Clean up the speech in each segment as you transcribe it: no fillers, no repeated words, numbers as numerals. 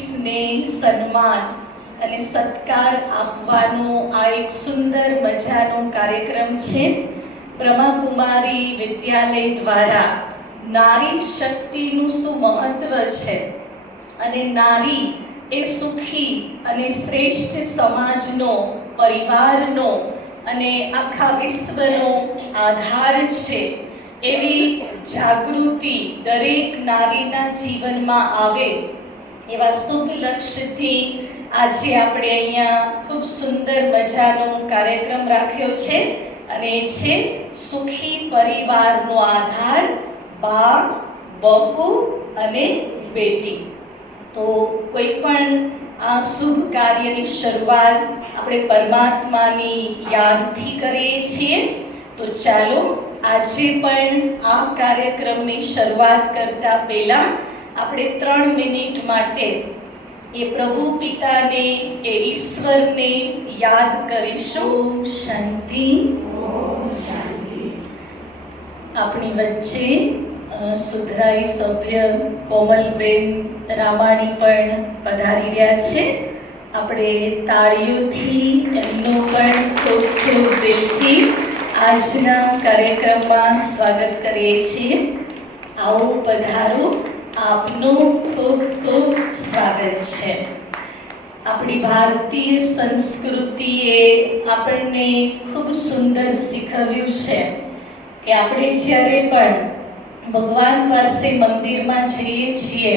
સ્નેહ, સન્માન અને સત્કાર આપવાનો આ એક સુંદર મજાનો કાર્યક્રમ છે. બ્રહ્માકુમારી વિદ્યાલય દ્વારા નારી શક્તિનું શું મહત્વ છે અને નારી એ સુખી અને શ્રેષ્ઠ સમાજનો, પરિવારનો અને આખા વિશ્વનો આધાર છે એવી જાગૃતિ દરેક નારીના જીવનમાં આવે એવા શુભ લક્ષ્યથી આજે આપણે અહીંયા ખૂબ સુંદર મજાનો કાર્યક્રમ રાખ્યો છે અને એ છે સુખી પરિવારનો આધાર બા, બહુ અને બેટી. તો કોઈ પણ આ શુભ કાર્યની શરૂઆત આપણે પરમાત્માની યાદથી કરીએ છીએ. તો ચાલો આજે પણ આ કાર્યક્રમની શરૂઆત કરતા પહેલા આપણે 3 મિનિટ માટે એ પ્રભુ પિતાને, એ ઈશ્વરને યાદ કરીશું. શાંતિ. આપણી વચ્ચે સુધરાઈ સભ્ય કોમલબેન રામાણી પણ પધારી રહ્યા છે. આપણે તાળીઓથી એમનું પણ ખૂબ ખૂબ દિલથી આજના કાર્યક્રમમાં સ્વાગત કરીએ છીએ. આવો પધારો, આપનું ખૂબ ખૂબ સ્વાગત છે. આપણી ભારતીય સંસ્કૃતિએ આપણને ખૂબ સુંદર શીખવ્યું છે કે આપણે જ્યારે પણ ભગવાન પાસે મંદિરમાં જઈએ છીએ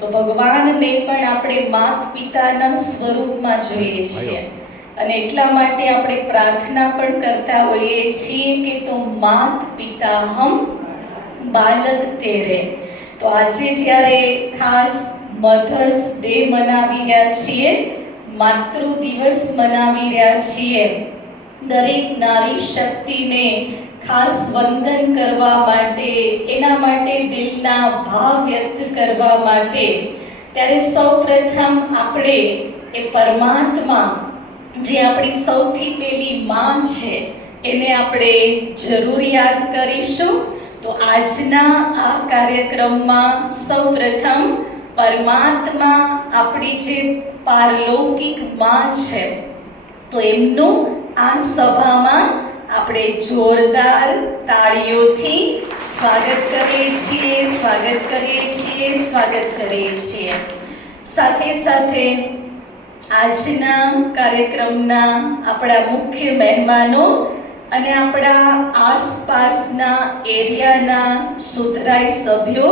તો ભગવાનને પણ આપણે માત પિતાના સ્વરૂપમાં જોઈએ છીએ અને એટલા માટે આપણે પ્રાર્થના પણ કરતા હોઈએ છીએ કે તો માત પિતા હમ બાલક તેરે. તો આજે જ્યારે ખાસ મધર્સ ડે મનાવી રહ્યા છીએ, માતૃ દિવસ મનાવી રહ્યા છીએ, દરેક નારી શક્તિને ખાસ વંદન કરવા માટે, એના માટે દિલના ભાવ વ્યક્ત કરવા માટે, ત્યારે સૌપ્રથમ આપણે એ પરમાત્મા જે આપણી સૌથી પહેલી માં છે એને આપણે જરૂર યાદ કરીશું. તો આજના આ કાર્યક્રમમાં સૌપ્રથમ પરમાત્મા, આપણી જે પારલૌકિક માં છે, તો એમનું આ સભામાં આપણે જોરદાર તાળીઓથી સ્વાગત કરીએ છીએ, સ્વાગત કરીએ છીએ, સ્વાગત કરીએ છીએ. સાથે સાથે આજના કાર્યક્રમના આપણા મુખ્ય મહેમાનો અને આપણા આસપાસના એરિયાના સુધરાઈ સભ્યો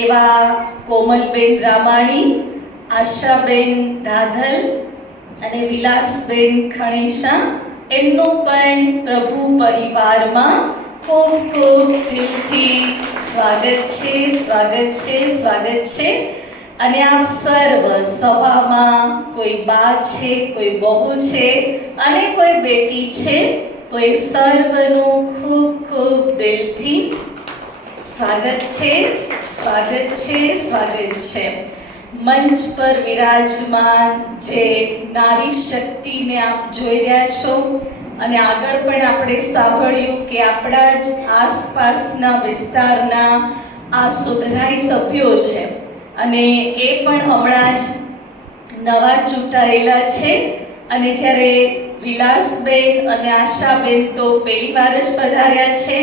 એવા કોમલબેન રામાણી, આશાબેન ધાધલ અને વિલાસબેન ખણેશા, એમનું પણ પ્રભુ પરિવારમાં ખૂબ ખૂબ દિલથી સ્વાગત છે, સ્વાગત છે, સ્વાગત છે. અને આપ સર્વ સભામાં કોઈ બા છે, કોઈ બહુ છે અને કોઈ બેટી છે, તો એ સર્વનું ખૂબ ખૂબ દિલથી સ્વાગત છે, સ્વાગત છે, સ્વાગત છે. મંચ પર વિરાજમાન જે નારી શક્તિને આપ જોઈ રહ્યા છો અને આગળ પણ આપણે સાંભળ્યું કે આપણા જ આસપાસના વિસ્તારના આ સુધરાઈ સભ્યો છે અને એ પણ હમણાં જ નવા ચૂંટાયેલા છે. અને જ્યારે વિલાસબેન અને આશાબેન તો પહેલી વાર જ પધાર્યા છે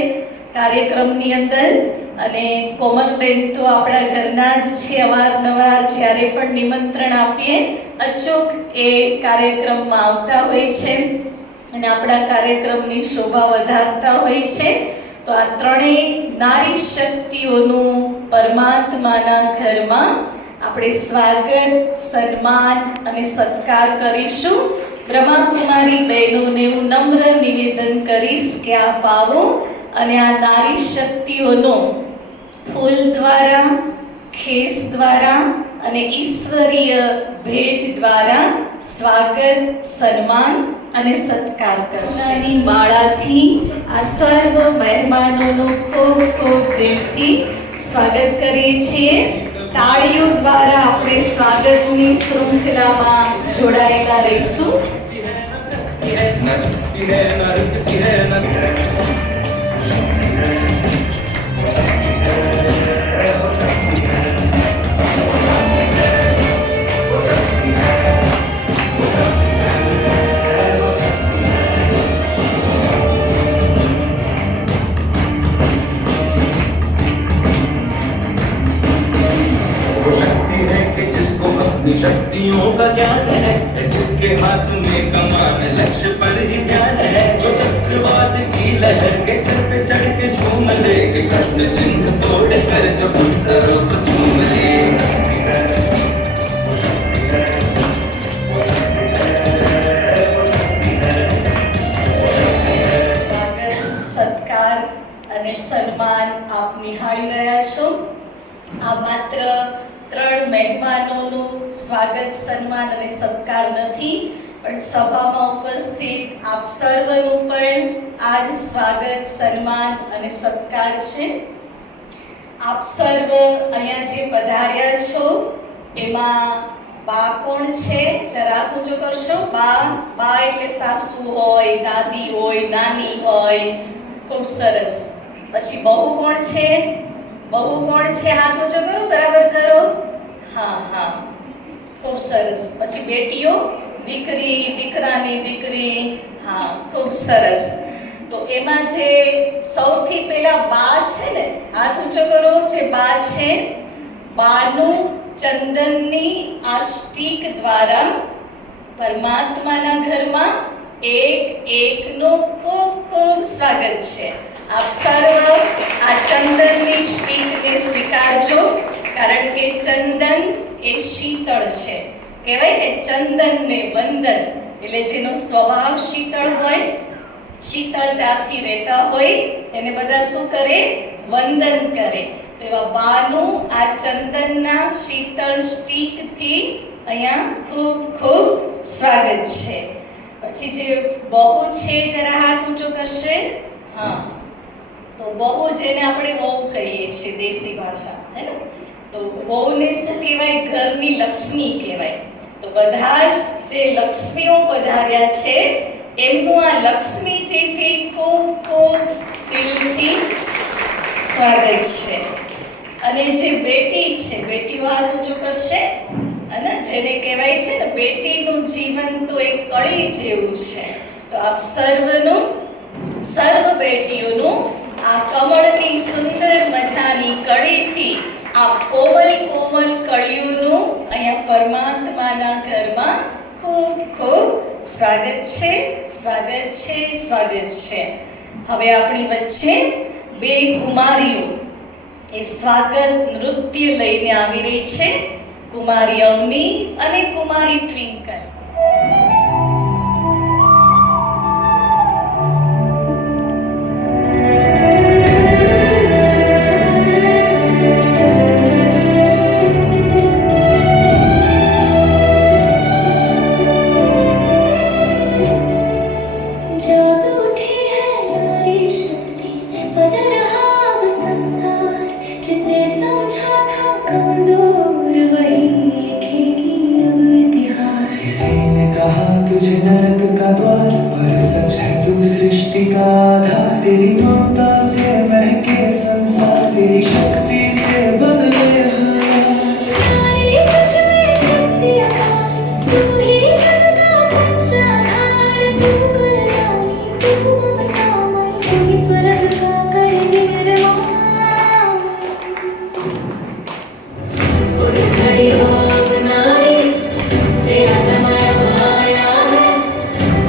કાર્યક્રમની અંદર, અને કોમલબેન તો આપણા ઘરના જ છે. અવારનવાર જ્યારે પણ નિમંત્રણ આપીએ અચૂક એ કાર્યક્રમમાં આવતા હોય છે અને આપણા કાર્યક્રમની શોભા વધારતા હોય છે. તો આ ત્રણેય નારી શક્તિઓનું પરમાત્માના ઘરમાં આપણે સ્વાગત, સન્માન અને સત્કાર કરીશું. બ્રહ્માકુમારી બહેનોને હું નમ્ર નિવેદન કરીશ કે આપ આવો અને આ નારી શક્તિઓનો ફૂલ દ્વારા, ખેસ દ્વારા અને ઈશ્વરીય ભેટ દ્વારા સ્વાગત, સન્માન અને સત્કાર કરશે. માળાથી આ સર્વ મહેમાનોનું ખૂબ ખૂબ દિલથી સ્વાગત કરીએ છીએ. તાળીઓ દ્વારા આપણે સ્વાગતની શૃંખલામાં જોડાયેલા રહીશું. अपनी शक्तियों का ज्ञान है, जिसके हाथ में कमान लक्ष्य पर ही ध्यान है। जो चक्रवात की लहर के सिर पे चढ़ के झूम ले, कि प्रश्न चिन्ह तोड़ कर जो उत्तरों को चूम ले। સ્વાગત, સત્કાર અને સન્માન આપ નિહાળી રહ્યા છો. આ માત્ર 3 મહેમાનોનું સ્વાગત, સન્માન અને સત્કાર નથી, પણ સભામાં ઉપસ્થિત આપ સર્વનું પણ આ જ સ્વાગત, સન્માન અને સત્કાર છે. આપ સર્વ અહીંયા જે પધાર્યા છો એમાં બા કોણ છે? જરા હાથ ઊંચો કરશો. બા બા એટલે સાસુ હોય, દાદી હોય, નાની હોય. ખૂબ સરસ. પછી બહુ કોણ છે? બહુ કોણ છે? હાથ ઊંચો કરો, બરાબર કરો. હા હા, ખૂબ સરસ. પછી બેટીઓ, દીકરી, દીકરાની દીકરી. હા, ખૂબ સરસ. તો એમાં જે સૌથી પહેલા બા છે ને, હાથ ઊંચો કરો. જે બા છે, બાનું ચંદનની આ સ્ટીક દ્વારા પરમાત્માના ઘરમાં એક એકનું ખૂબ ખૂબ સ્વાગત છે. આપ સર્વ આ ચંદનની સ્ટીકને સ્વીકારજો, કારણ કે ચંદન એ શીતળ છે. કહેવાય ને ચંદનને વંદન, એટલે જેનો સ્વભાવ શીતળ હોય, શીતળતાથી રહેતા હોય, એને બધા શું કરે? વંદન કરે. તો એવા બાનું આ ચંદનના શીતળ સ્ટીકથી અહીંયા ખૂબ ખૂબ સ્વાગત છે. પછી જે બહુ છે, જરા હાથ ઊંચો કરશે. હા, તો બહુ જેને આપણે વહુ કહીએ છીએ દેશી ભાષા, હે ને? તો વહુને શું કહેવાય? ઘરની લક્ષ્મી કહેવાય. તો બધા જ જે લક્ષ્મીઓ પધાર્યા છે એમનું આ લક્ષ્મીજીથી ખૂબ ખૂબ દિલથી સ્વાગત છે. અને જે બેટી છે, બેટીઓ હાથ ઊંચો કરશે. અને જેને કહેવાય છે ને, બેટીનું જીવન તો એક કળી જેવું છે. તો આપ સર્વનું, સર્વ બેટીઓનું આ કમળની સુંદર મજાની કળીથી આ કોમલ કોમલ કળીઓનું અહીંયા પરમાત્માના ઘરમાં ખૂબ ખૂબ સ્વાગત છે, સ્વાગત છે, સ્વાગત છે. હવે આપણી વચ્ચે 2 કુમારીઓ એ સ્વાગત નૃત્ય લઈને આવી રહી છે. કુમારી અવની અને કુમારી ટ્વિંકલ. तुझे नरक का द्वार पर सच है तू सृष्टि का आधार तेरी ममता से महके संसार तेरी शक्ति से बदले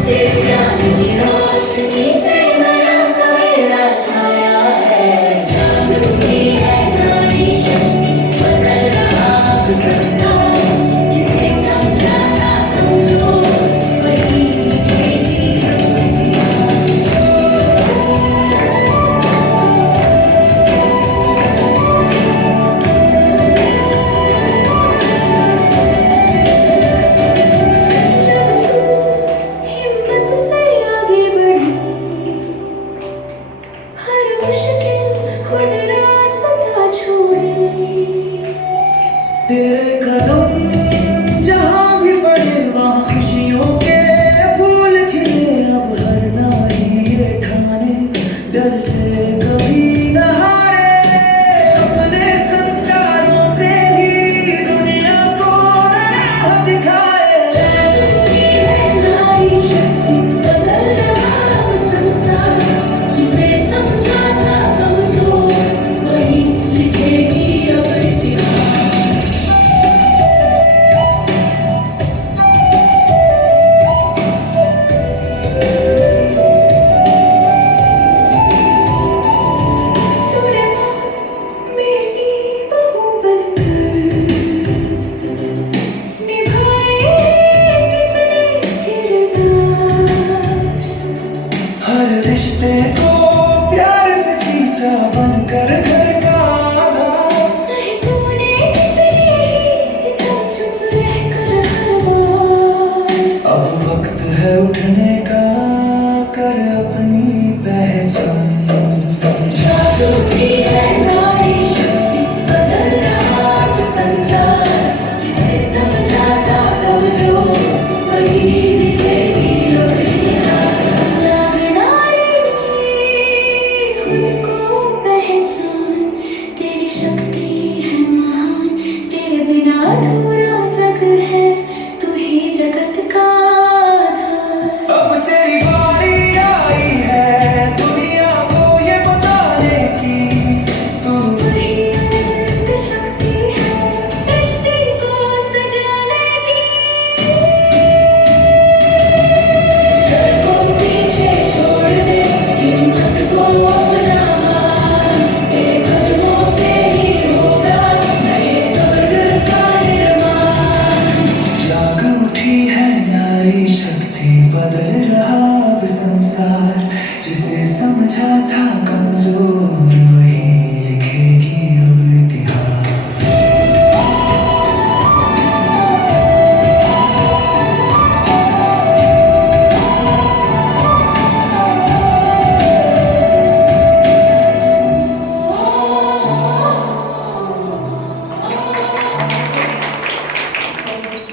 तेरे ज्ञान की रोशनी से नया सवेरा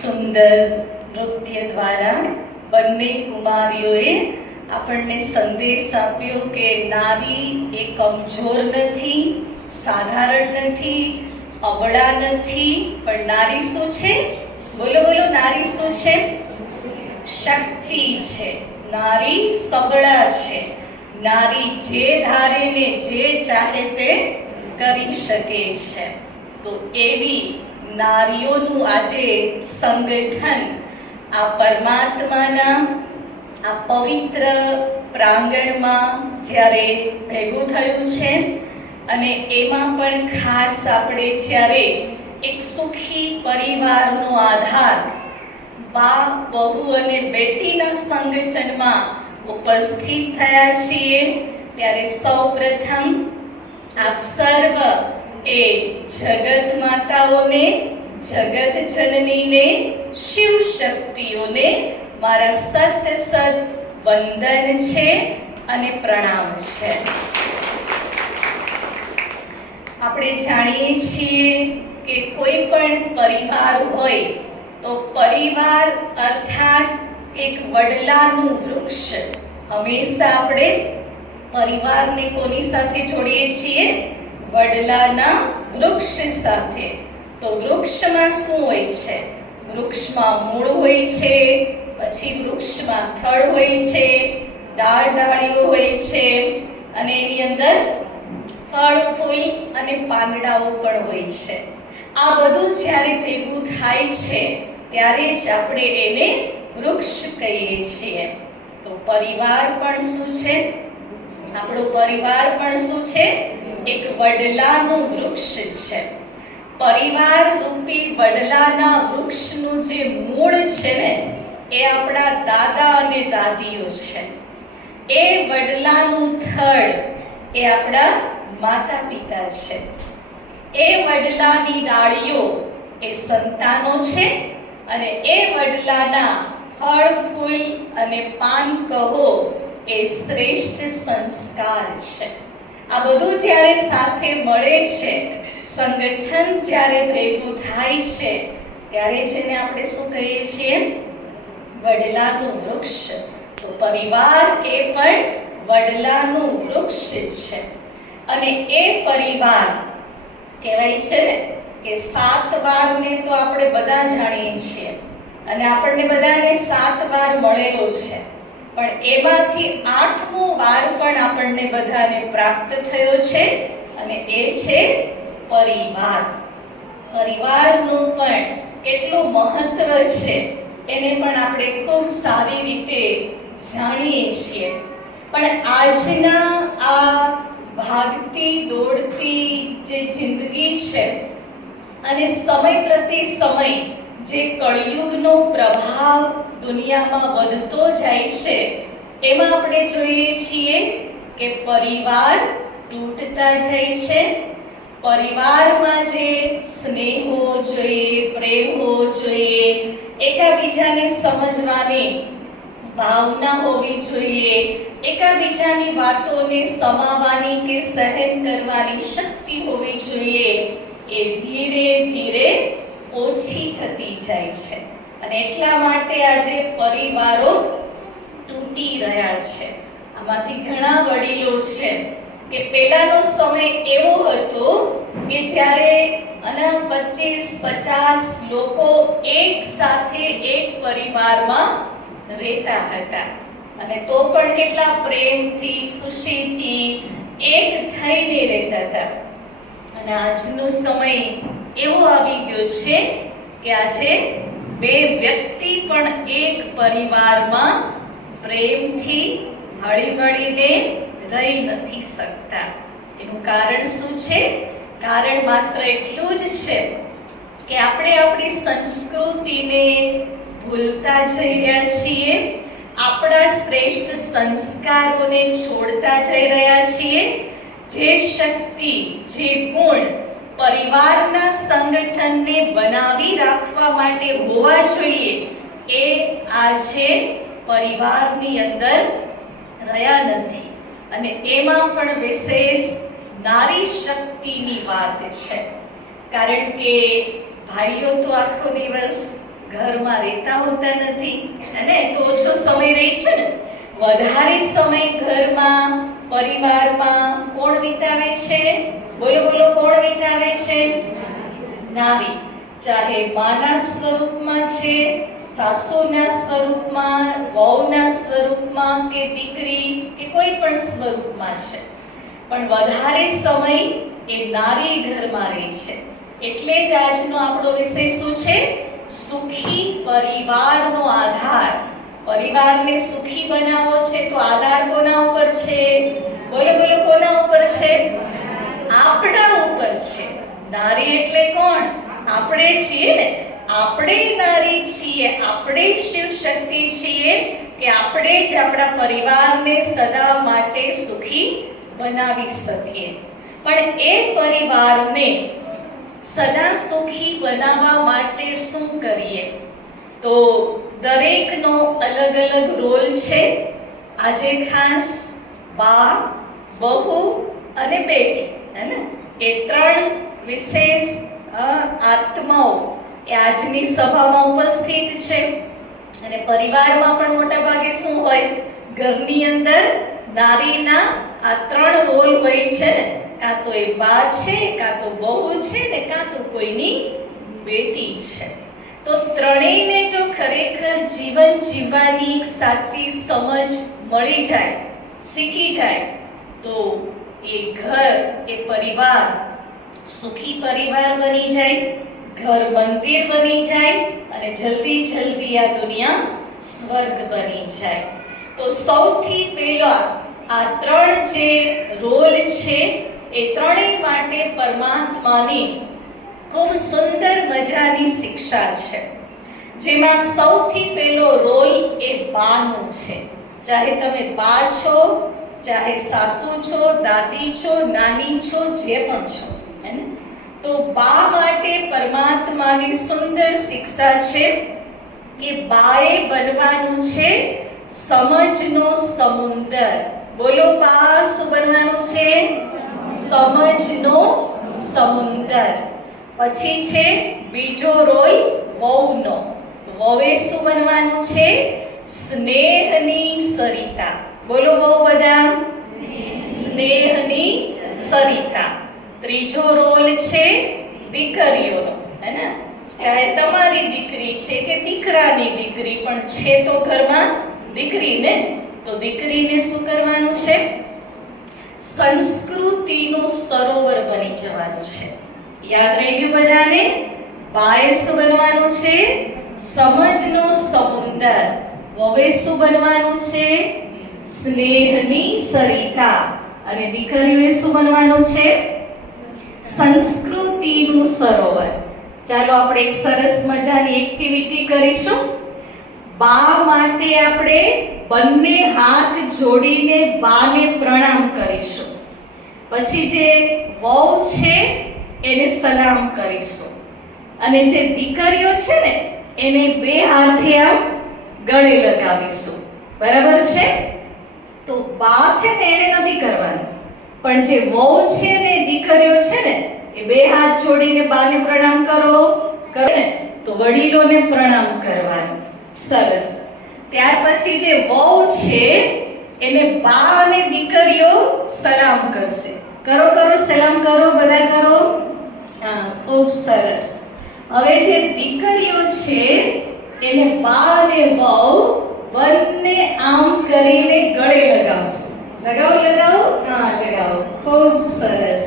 સુંદર નૃત્ય દ્વારા બંને કુમારીઓએ આપણને સંદેશ આપ્યો કે નારી એ કમજોર નથી, સાધારણ નથી, અબળા નથી, પણ નારી શું છે? બોલો બોલો, નારી શું છે? શક્તિ છે. નારી સબળા છે. નારી જે ધારે ને જે ચાહે તે કરી શકે છે. તો એવી નારીઓનું આજે સંગઠન આ પરમાત્માના આ પવિત્ર પ્રાંગણમાં જ્યારે ભેગું થયું છે, અને એમાં પણ ખાસ આપણે જ્યારે એક સુખી પરિવારનો આધાર બા, બહુ અને બેટીના સંગઠનમાં ઉપસ્થિત થયા છીએ, ત્યારે સૌપ્રથમ આપ સર્વ એ જગત માતાઓને, જગત જનનીને, શિવ શક્તિઓને મારા સત વંદન છે અને પ્રણામ છે. આપણે જાણીએ છીએ કે કોઈ પણ પરિવાર હોય તો પરિવાર અર્થાત એક વડલાનું વૃક્ષ. હંમેશા આપણે પરિવારને કોની સાથે જોડીએ છીએ? વડલાના વૃક્ષ સાથે. તો વૃક્ષમાં શું હોય છે? વૃક્ષમાં મૂળ હોય છે, પછી વૃક્ષમાં થડ હોય છે, ડાળીઓ હોય છે, અને એની અંદર ફળ, ફૂલ અને પાંદડાઓ પણ હોય છે. આ બધું જ્યારે ભેગું થાય છે ત્યારે જ આપણે એને વૃક્ષ કહીએ છીએ. તો પરિવાર પણ શું છે? આપણો પરિવાર પણ શું છે? એક વડલાનું વૃક્ષ છે. પરિવાર રૂપી વડલાના વૃક્ષનું જે મૂળ છે ને, એ આપણા દાદા અને દાદીઓ છે. એ વડલાનું થડ એ આપણા માતા પિતા છે. એ વડલાની ડાળીઓ એ સંતાનો છે, અને એ વડલાના ફળ, ફૂલ અને પાન કહો એ શ્રેષ્ઠ સંસ્કાર છે. આ બધું જ્યારે સાથે મળે છે, સંગઠન જ્યારે ભેગું થાય છે, ત્યારે જેને આપણે શું કહીએ છીએ? વડલાનું વૃક્ષ. તો પરિવાર એ પણ વડલાનું વૃક્ષ છે. અને એ પરિવાર કહેવાય છે ને કે 7 વારને તો આપણે બધા જાણીએ છીએ, અને આપણને બધાને 7 વાર મળેલો છે, પણ એમાંથી 8મો વાર પણ આપણને બધાને પ્રાપ્ત થયો છે, અને એ છે પરિવાર. પરિવારનું પણ કેટલું મહત્વ છે એને પણ આપણે ખૂબ સારી રીતે જાણીએ છીએ. પણ આજના આ ભાગતી દોડતી જે જિંદગી છે, અને સમય પ્રતિ સમય જે કળિયુગનો પ્રભાવ દુનિયામાં વધતો જાય છે, એમાં આપણે જોઈએ છીએ કે પરિવાર તૂટતા જાય છે. પરિવારમાં જે સ્નેહ હોવો જોઈએ, પ્રેમ હોવો જોઈએ, એકાબીજાને સમજવાની ભાવના હોવી જોઈએ, એકાબીજાની વાતોને સમાવવાની કે સહન કરવાની શક્તિ હોવી જોઈએ, એ ધીરે ધીરે ઓછી થતી જાય છે. અને એટલા માટે આજે પરિવારો તૂટી રહ્યા છે. આમાંથી ઘણા વડીલો છે કે પહેલાનો સમય એવો હતો કે જ્યારે 25-50 લોકો એક સાથે એક પરિવારમાં રહેતા હતા, અને તો પણ કેટલા પ્રેમથી, ખુશીથી એક થઈને રહેતા હતા. અને આજનો સમય એવો આવી ગયો છે કે આજે 2 વ્યક્તિ પણ એક પરિવારમાં પ્રેમથી હળીમળીને રહી નથી શકતા. એનું કારણ શું છે? કારણ માત્ર એટલું જ છે કે આપણે આપણી સંસ્કૃતિને ભૂલતા જઈ રહ્યા છીએ, આપણા શ્રેષ્ઠ સંસ્કારોને છોડતા જઈ રહ્યા છીએ. જે શક્તિ, જે ગુણ પરિવારના સંગઠનને બનાવી રાખવા માટે હોવા જોઈએ, એ આજે પરિવારની અંદર રહ્યા નથી. અને એમાં પણ વિશેષ નારી શક્તિની વાત છે. કારણ કે ભાઈઓ તો આખો દિવસ ઘરમાં રહેતા હોતા નથી, અને તો ઓછો સમય રહે છે ને. વધારે સમય ઘરમાં, પરિવારમાં કોણ વિતાવે છે? બોલો બોલો, કોણ વિતાવે છે? નારી. ચાહે માના સ્વરૂપમાં છે, સાસુના સ્વરૂપમાં, વહુના સ્વરૂપમાં, કે દીકરી કે કોઈ પણ સ્વરૂપમાં છે, પણ વધારે સમય એ નારી ઘરમાં રહે છે. એટલે જ આજનો આપણો વિષય શું છે? સુખી પરિવારનો આધાર. પરિવારને સુખી બનાવવો છે તો આધાર કોના ઉપર છે? બોલો બોલો, કોના ઉપર છે? આપણા ઉપર છે. નારી એટલે કોણ? આપણે છીએ ને. આપણે નારી છીએ, આપણે શિવ શક્તિ છીએ, કે આપણે જ આપણા પરિવારને સદા માટે સુખી બનાવી શકીએ. પણ એ પરિવારને સદા સુખી બનાવવા માટે શું કરીએ? તો દરેકનો અલગ અલગ રોલ છે. આજે ખાસ બા, બહુ અને બેટી, હે ને, એ ત્રણ વિશેષ આત્માઓ એ આજની સભામાં ઉપસ્થિત છે. અને પરિવારમાં પણ મોટા ભાગે શું હોય? ઘરની અંદર નારીના આ ત્રણ રોલ હોય છે ને. કાં તો એ બા છે, કાં તો બહુ છે, ને કાં તો કોઈની બેટી છે. તો ત્રણેયને જો ખરેખર જીવન જીવવાની સાચી સમજ મળી જાય, શીખી જાય, તો એ ઘર, એ પરિવાર સુખી પરિવાર બની જાય, ઘર મંદિર બની જાય, અને જલ્દી જલ્દી આ દુનિયા સ્વર્ગ બની જાય. તો સૌથી પહેલા આ ત્રણ જે રોલ છે એ ત્રણેય માટે પરમાત્માની ખૂબ સુંદર મજાની શિક્ષા છે. જેમાં સૌથી પહેલો રોલ એ બાનો છે. ચાહે તમે બા છો, ચાહે સાસુ છો, દાદી છો, નાની છો, જે પણ છો, હે ને, તો બા માટે પરમાત્માની સુંદર શિક્ષા છે કે બાએ બનવાનું છે સમજનો સમુંદર. બોલો, બા શું બનવાનું છે? સમજનો સમુંદર. પછી છે બીજો રોલ વહુનો. તો વહુએ શું બનવાનું છે? સ્નેહની સરિતા. બોલો વહુ બધા, સ્નેહની સરિતા. ત્રીજો રોલ છે દીકરીઓનો, હે ને. ચાહે તમારી દીકરી છે કે દીકરાની દીકરી, પણ છે તો ઘરમાં દીકરી ને. તો દીકરીને શું કરવાનું છે? સંસ્કૃતિનું સરોવર બની જવાનું છે. યાદ રહી ગયું બધાને? બાએ શું બનવાનું છે? સમજનો સમુંદર. વહુએ શું બનવાનું છે? સ્નેહની સરિતા. અને દીકરીઓએ શું બનવાનું છે? સંસ્કૃતિનું સરોવર. ચાલો આપણે એક સરસ મજાની એક્ટિવિટી કરીશું. બા માટે આપણે બંને હાથ જોડીને બાને પ્રણામ કરીશું. પછી જે વહુ છે એને સલામ કરીશું. અને જે દીકરીઓ છે ને એને બે હાથે આમ ગળે લગાવીશું. બરાબર છે? તો બા છે ને એને નથી કરવાનું, પણ જે વહુ છે ને દીકરીઓ છે ને એ બે હાથ જોડીને બાને પ્રણામ કરો ને, તો વડીલોને પ્રણામ કરવાનું. સરસ. ત્યાર પછી જે વહુ છે એને બા અને દીકરીઓ સલામ કરશે. કરો કરો, સલામ કરો, બધા કરો. હા, ખૂબ સરસ. હવે જે દીકરીઓ છે એને બા અને વહુ બંને આમ કરીને ગળે લગાવશે. લગાવો લગાવો, હા લગાવો. ખૂબ સરસ.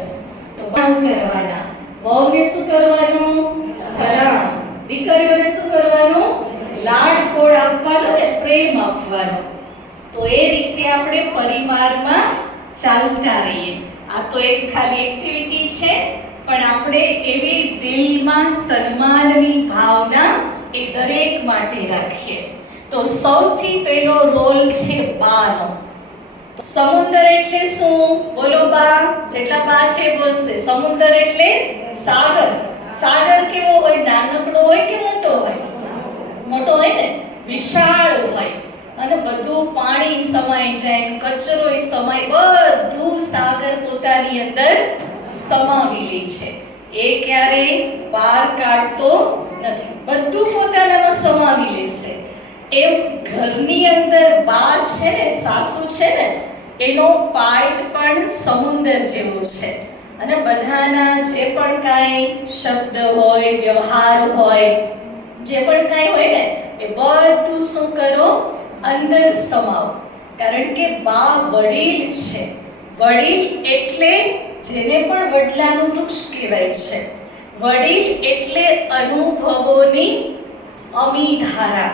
તો આમ કરવાના. વહુને શું કરવાનું? સલામ. દીકરીઓને શું કરવાનું? લાડકોડ આપવાનો ને પ્રેમ આપવાનો. તો એ રીતે આપણે પરિવારમાં ચાલતા રહીએ. આ તો એક ખાલી એક્ટિવિટી છે, પણ આપણે એવી દિલમાં સન્માનની ભાવના એ દરેક માટે રાખીએ. તો સૌથી પહેલો રોલ છે બાનો. સમુદ્ર એટલે શું? બોલો બા, જેટલા બા છે બોલશે. સમુદ્ર એટલે સાગર. સાગર કેવો હોય? નાનકડો હોય કે મોટો હોય? મોટો હોય ને, વિશાળ હોય, અને બધું પાણી સમાઈ જાય, કચરો સમાય, બધું સાગર પોતાની અંદર સમાવી લે છે. એ ક્યારેય બહાર કાઢતો નથી, બધું પોતાનામાં સમાવી લેશે. એમ ઘરની અંદર બા છે ને, સાસુ છે ને, એનો પાર્ટ પણ સમુદ્ર જેવો છે. અને બધાના જે પણ કાંઈ શબ્દ હોય, વ્યવહાર હોય, જે પણ કાંઈ હોય ને, એ બધું શું કરો? અંદર સમાવો. કારણ કે બા વડીલ છે. વડીલ એટલે જેને પણ વડલાનું વૃક્ષ કહેવાય છે. વડીલ એટલે અનુભવોની અમી ધારા.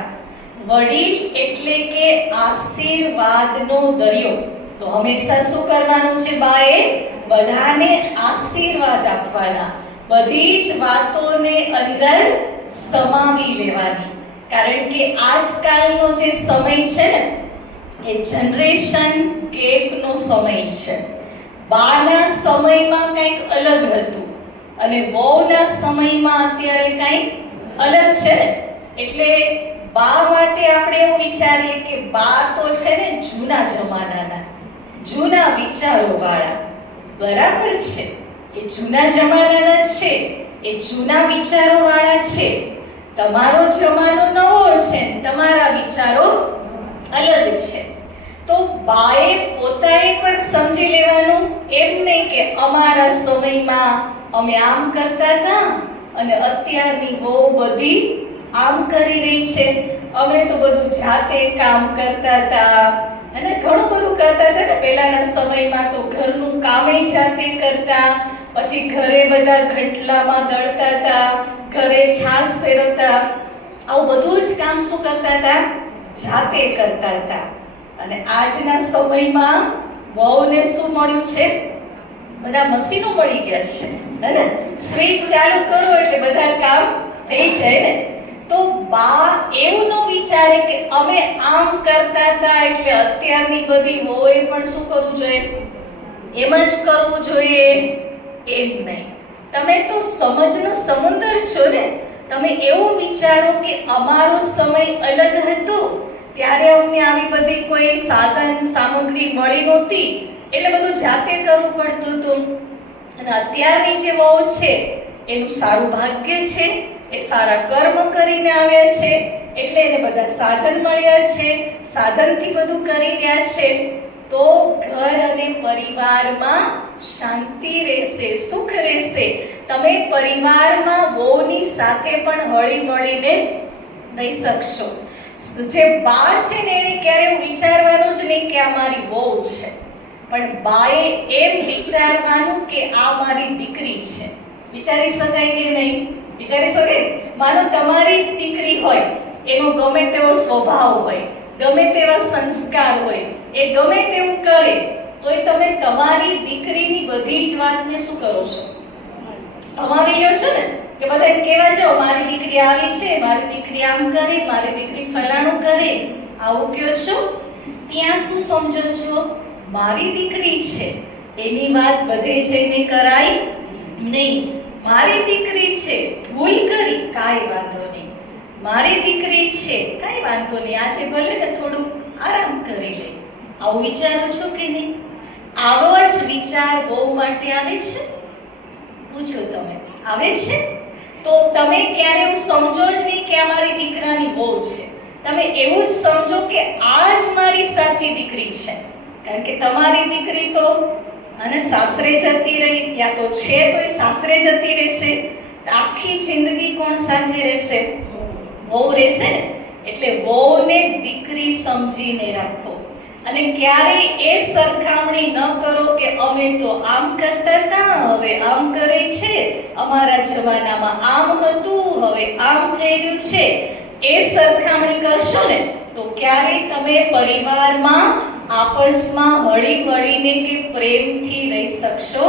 વડીલ એટલે કે આશીર્વાદનો દરિયો. તો હંમેશા શું કરવાનું છે બાએ? બધાને આશીર્વાદ આપવાના, બધી જ વાતોને અંદર સમાવી લેવાની. કારણ કે આજકાલનો જે સમય છે ને, એ જનરેશન ગેપનો સમય છે. બાના સમયમાં કંઈક અલગ હતું અને વહુના સમયમાં અત્યારે કંઈક અલગ છે ને. એટલે બા માટે આપણે એવું વિચારીએ કે બા તો છે ને જૂના જમાનાના, જૂના વિચારોવાળા. બરાબર છે, એ જૂના જમાનાના છે, એ જૂના વિચારોવાળા છે. તમારો જમાનો નવો છે, તમારા વિચારો અલગ છે. તો બાએ પોતાએ પણ સમજી લેવાનું, એમ નહીં કે અમારા સમયમાં અમે આમ કરતા હતા અને અત્યારની બહુ બધી આમ કરી રહી છે. અમે તો બધું જાતે કામ કરતા હતા અને ઘણું બધું કરતા હતા ને. પહેલાના સમયમાં તો ઘરનું કામે જાતે કરતા, પછી ઘરે બધા ઘંટલામાં દળતા હતા, ઘરે છાશ ફેરવતા, આવું બધું જ કામ શું કરતા હતા? જાતે કરતા હતા. અને આજના સમયમાં વહુને શું મળ્યું છે? બધા મશીનો મળી ગયા છે, હે ને? સ્વિચ ચાલુ કરો એટલે બધા કામ થઈ જાય ને. તો બા એવું ન વિચારે કે અમે આમ કરતા હતા એટલે અત્યારની બધી વહુએ પણ શું કરવું જોઈએ? એમ જ કરવું જોઈએ, એમ નહીં. તમે તો સમજનો સમુદ્ર છો ને. તમે એવું વિચારો કે અમારો સમય અલગ હતો, ત્યારે અમને આવી બધી કોઈ સાધન સામગ્રી મળી નહોતી, એટલે બધું જાતે કરવું પડતું હતું. અને અત્યારની જે વહુ છે એનું સારું ભાગ્ય છે, એ સારા કર્મ કરીને આવ્યા છે, એટલે એને બધા સાધન મળ્યા છે, સાધનથી બધું કરી રહ્યા છે. તો ઘર અને પરિવારમાં શાંતિ રહેશે, સુખ રહેશે. તમે પરિવારમાં વહુની સાથે પણ હળી મળીને રહી શકશો. જે બા છે ને, એને ક્યારે એવું વિચારવાનું જ નહીં કે આ મારી વહુ છે, પણ બાએ એમ વિચારવાનું કે આ મારી દીકરી છે. વિચારી શકાય કે નહીં? વિચારી શકે? માનો તમારી જ દીકરી હોય, એનો ગમે તેવો સ્વભાવ હોય, ગમે તેવા સંસ્કાર હોય, એ ગમે તેવું કરે, તોય તમે તમારી દીકરીની બધી જ વાતને શું કરો છો? સમાવી લ્યો છો ને. કે બધા કહેવા જાઓ મારી દીકરી આવી છે, મારી દીકરી આમ કરે, મારી દીકરી ફલાણું કરે, આવું કહો છો. ત્યાં શું સમજો છો? મારી દીકરી છે, એની વાત બધે જઈને કરાય નહીં. મારી દીકરી છે, ભૂલ કરી, કાંઈ વાંધો નહીં. મારી દીકરી છે, કાંઈ વાંધો નહીં, આજે ભલે ને થોડુંક આરામ કરી લે. આવું વિચારો છો કે નહીં? આવો જ વિચાર બહુ માટે આવે છે? પૂછો તમે, આવે છે? તો તમે ક્યારે એવું સમજો જ નહીં કે આ મારી દીકરાની વહુ છે. તમે એવું જ સમજો કે આ જ મારી સાચી દીકરી છે. કારણ કે તમારી દીકરી તો અને સાસરે જતી રહી, યા તો છે તોય સાસરે જતી રહેશે. આખી જિંદગી કોણ સાથે રહેશે? વહુ રહેશે ને. એટલે વહુને દીકરી સમજીને રાખો. અને ક્યારેય એ સરખામણી ન કરો કે અમે તો આમ કરતા હતા, હવે આમ કરે છે, અમારા જમાનામાં આમ હતું, હવે આમ થઈ રહ્યું છે. એ સરખામણી કરશો ને તો ક્યારેય તમે પરિવારમાં આપસમાં હળી મળીને કે પ્રેમથી રહી શકશો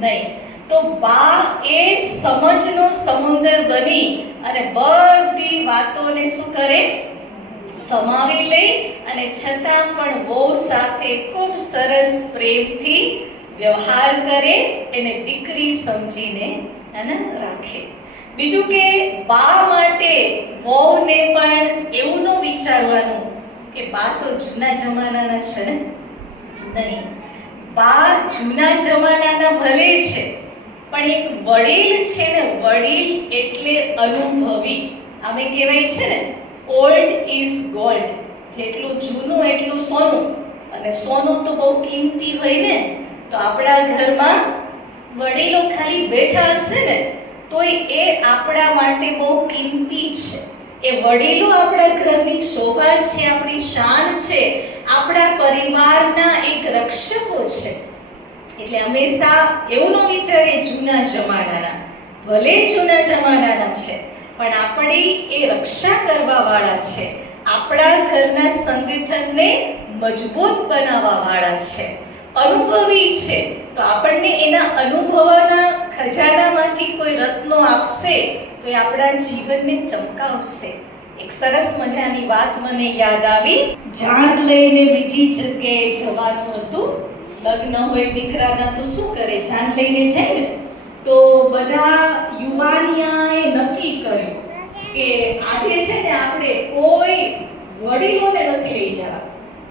નહીં. તો બા એ સમજનો સમુદ્ર બની અને બધી વાતોને શું કરે? સમાવી લે. અને છતાં પણ વહુ સાથે ખૂબ સરસ પ્રેમથી વ્યવહાર કરે, એને દીકરી સમજીને એને રાખે. બીજું કે બા માટે વહુને પણ એવું ન વિચારવાનું કે બા તો જૂના જમાનાના છે ને. નહીં, બા જૂના જમાનાના ભલે છે, પણ એક વડીલ છે ને, વડીલ એટલે અનુભવી. અમે કહેવાય છે ને, ઓલ્ડ ઇઝ ગોલ્ડ. જેટલું જૂનું એટલું સોનું. અને સોનું તો બહુ કિંમતી હોય ને, તો આપણા ઘરમાં વડીલો ખાલી બેઠા હશે ને તોય એ આપણા માટે બહુ કિંમતી છે. એ વડીલો આપણા ઘરની શોભા છે, આપણી શાન છે, આપણા પરિવારના એક રક્ષકો છે. એટલે હંમેશા એવું ન વિચારીએ જૂના જમાનાના, ભલે જૂના જમાનાના છે પણ આપણી એ રક્ષા કરવા વાળા છે, આપણા ઘરના સંગઠનને મજબૂત બનાવવા વાળા છે, અનુભવી છે. તો આપણને એના અનુભવના ખજાનામાંથી કોઈ રત્નો આપશે તો એ આપણા જીવનને ચમકાવશે. એક સરસ મજાની વાત મને યાદ આવી. જાન લઈને બીજી જગ્યાએ જવાનું હતું. લગ્ન હોય દીકરાના તો શું કરે, જાન લઈને જાય ને. તો બધા યુવાનિયાએ નક્કી કર્યું કે આજે છે ને આપણે કોઈ વડીલોને નથી લઈ જવા.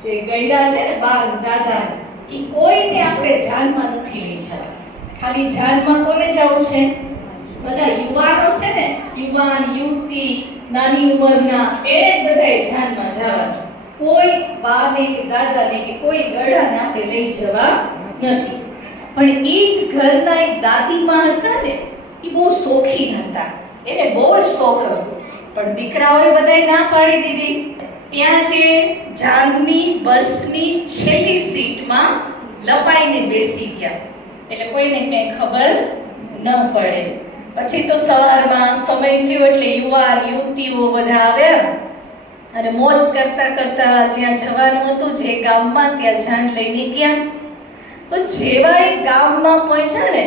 જે ગયડા છે ને બા દાદા, એ કોઈને આપણે જાનમાં નથી લઈ જવા. ખાલી જાનમાં કોને જવું છે? બધા યુવાનો છે ને, યુવાન યુવતી નાની ઉંમરના, એને જ બધાએ જાનમાં જવાનું. કોઈ બાને કે દાદાને કે કોઈ ગયડાને આપણે લઈ જવા નથી. પણ એ જ ઘરના એક દાદીમાં હતા ને, એ બહુ શોખીન હતા. એને બહુ જ શોખ હતો. પણ દીકરાઓએ બધાએ ના પાડી દીધી. ત્યાં જે જાનની બસની છેલ્લી સીટમાં લપાઈને બેસી ગયા. એટલે કોઈને કંઈ ખબર ન પડે. પછી તો સવારમાં સમય થયો એટલે યુવાન યુવતીઓ બધા આવ્યા અને મોજ કરતા કરતા જ્યાં જવાનું હતું, જે ગામમાં, ત્યાં જાન લઈને ગયા. તો જેવા એ ગામમાં પહોંચ્યા ને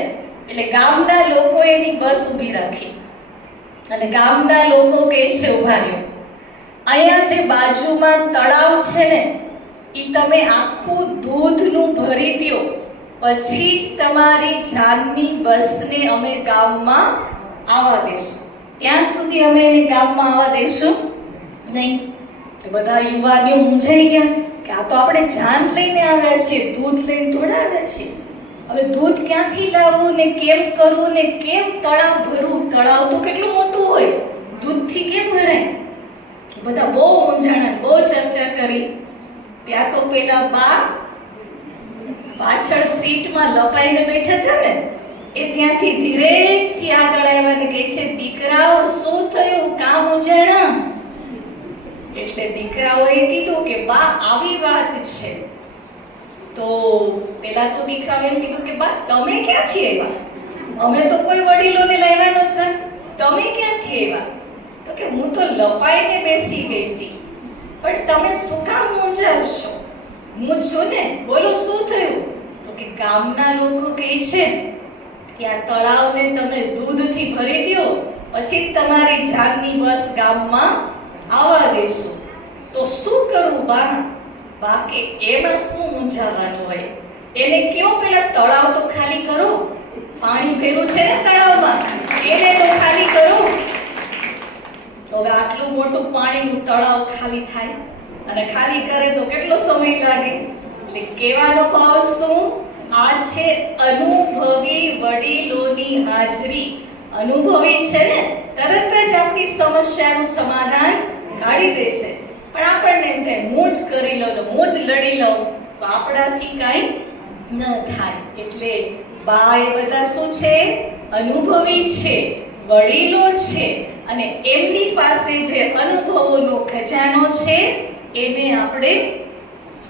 એટલે ગામના લોકોએ એની બસ ઊભી રાખી અને ગામના લોકો કહે છે, ઊભા રહ્યો, અહીંયા જે બાજુમાં તળાવ છે ને એ તમે આખું દૂધનું ભરી દ્યો, પછી જ તમારી જાનની બસને અમે ગામમાં આવવા દેશું. ત્યાં સુધી અમે એને ગામમાં આવવા દેશું નહીં. બધા યુવાનીઓ મૂંઝાઈ ગયા કે આ તો આપણે જાન લઈને આવ્યા છીએ, દૂધ લઈને થોડા આવ્યા છીએ. હવે દૂધ ક્યાંથી લાવવું ને કેમ કરવું ને કેમ તળાવ ભરવું? તળાવ તો કેટલું મોટું હોય, દૂધથી કેમ ભરાય? બધા બહુ મૂંઝાણા, બહુ ચર્ચા કરી. ત્યાં તો પેલા બા પાછળ સીટમાં લપાઈને બેઠા હતા ને, એ ત્યાંથી ધીરેથી આગળ આવ્યા ને કહે છે, દીકરાઓ શું થયું, કામ મૂંઝાણા? એટલે દીકરાઓએ કીધું કે બા આવી વાત છે. તો પેલા તો દીકરાઓએ એમ કીધું કે બા તમે ક્યાંથી આવ્યા? અમે તો કોઈ વડીલોને લાવ્યા નહોતા, તમે ક્યાંથી આવ્યા? તો કે હું તો લપાઈને બેસી ગઈ હતી. પણ તમે શું કામ મૂંઝાવશો? હું છું ને, બોલો શું થયું? તો કે ગામના લોકો કહે છે કે આ તળાવને તમે દૂધથી ભરી દો, પછી તમારી જાનની બસ ગામમાં આવવા દેશું. તો શું કરું બા? બા કે એમાં શું મૂંઝાવાનું હોય? એને કયો પેલા તળાવ તો ખાલી કરો, પાણી ભર્યું છે ને તળાવમાં, એને તો ખાલી કરો. તો હવે આટલું મોટું પાણીનું તળાવ ખાલી થાય અને ખાલી કરે તો કેટલો સમય લાગે? એટલે કહેવાનો ભાવ શું? આ છે અનુભવી વડીલોની હાજરી. અનુભવી છે ને, તરત જ આપણી સમસ્યાનું સમાધાન કાઢી દેશે. પણ આપણને એમ થાય હું જ કરી લઉં, હું જ લડી લઉં, તો આપણાથી કાંઈ ન થાય. એટલે બા એ બધા શું છે? અનુભવી છે, વડીલો છે, અને એમની પાસે જે અનુભવોનો ખજાનો છે એને આપણે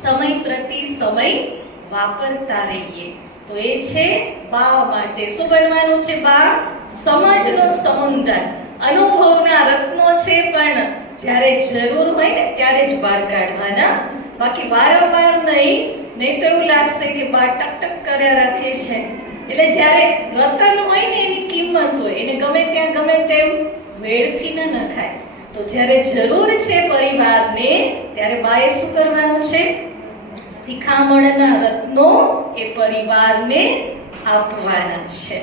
સમય પ્રતિ સમય વાપરતા રહીએ. તો એ છે બા માટે. શું બનવાનું છે? બા સમાજનો સમુદ્ર, અનુભવના રત્નો છે, પણ જ્યારે જરૂર હોય ને ત્યારે જ બહાર કાઢવાના, બાકી વારંવાર નહીં. નહીં તો એવું લાગશે કે બા ટક કર્યા રાખે છે. એટલે જ્યારે રતન હોય ને એની કિંમત હોય, એને ગમે ત્યાં ગમે તેમ વેડફી ન નખાય. તો જ્યારે જરૂર છે પરિવારને ત્યારે બાએ શું કરવાનું છે? શિખામણના રત્નો એ પરિવારને આપવાના છે.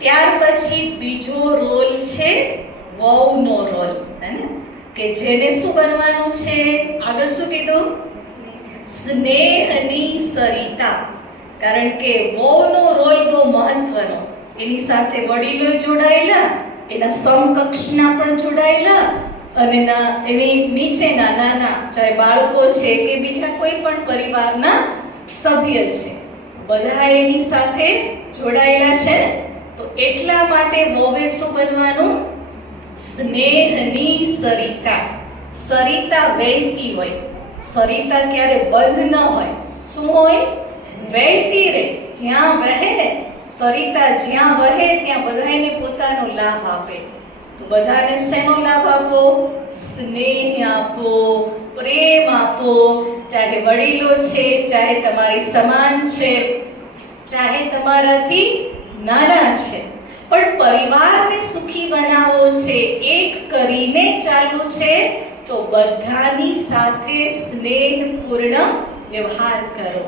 ત્યાર પછી બીજો રોલ છે વહુનો રોલ, હે ને? કે જેને શું બનવાનું છે? આગળ શું કીધું? સ્નેહની સરિતા. કારણ કે વહુનો રોલ બહુ મહત્વનો. એની સાથે વડીલો જોડાયેલા, એના સમકક્ષના પણ જોડાયેલા, અને એની નીચેના નાના ચાહે બાળકો છે કે બીજા કોઈ પણ પરિવારના સભ્ય છે, બધા એની સાથે જોડાયેલા છે. તો એટલા માટે વહુએ શું બનવાનું? સ્નેહની સરિતા. સરિતા વહેતી હોય, સરિતા ક્યારે બંધ ન હોય. શું હોય? વહેતી રહે. જ્યાં વહે ને સરિતા, જ્યાં વહે ત્યાં બધાને પોતાનો લાભ આપે. તો બધાને શેનો લાભ આપો? સ્નેહ આપો, પ્રેમ આપો. ચાહે વડીલો છે, ચાહે તમારી સમાન છે, ચાહે તમારાથી નાના છે, પણ પરિવારને સુખી બનાવવો છે, એક કરીને ચાલવું છે, તો બધાની સાથે સ્નેહપૂર્ણ વ્યવહાર કરો.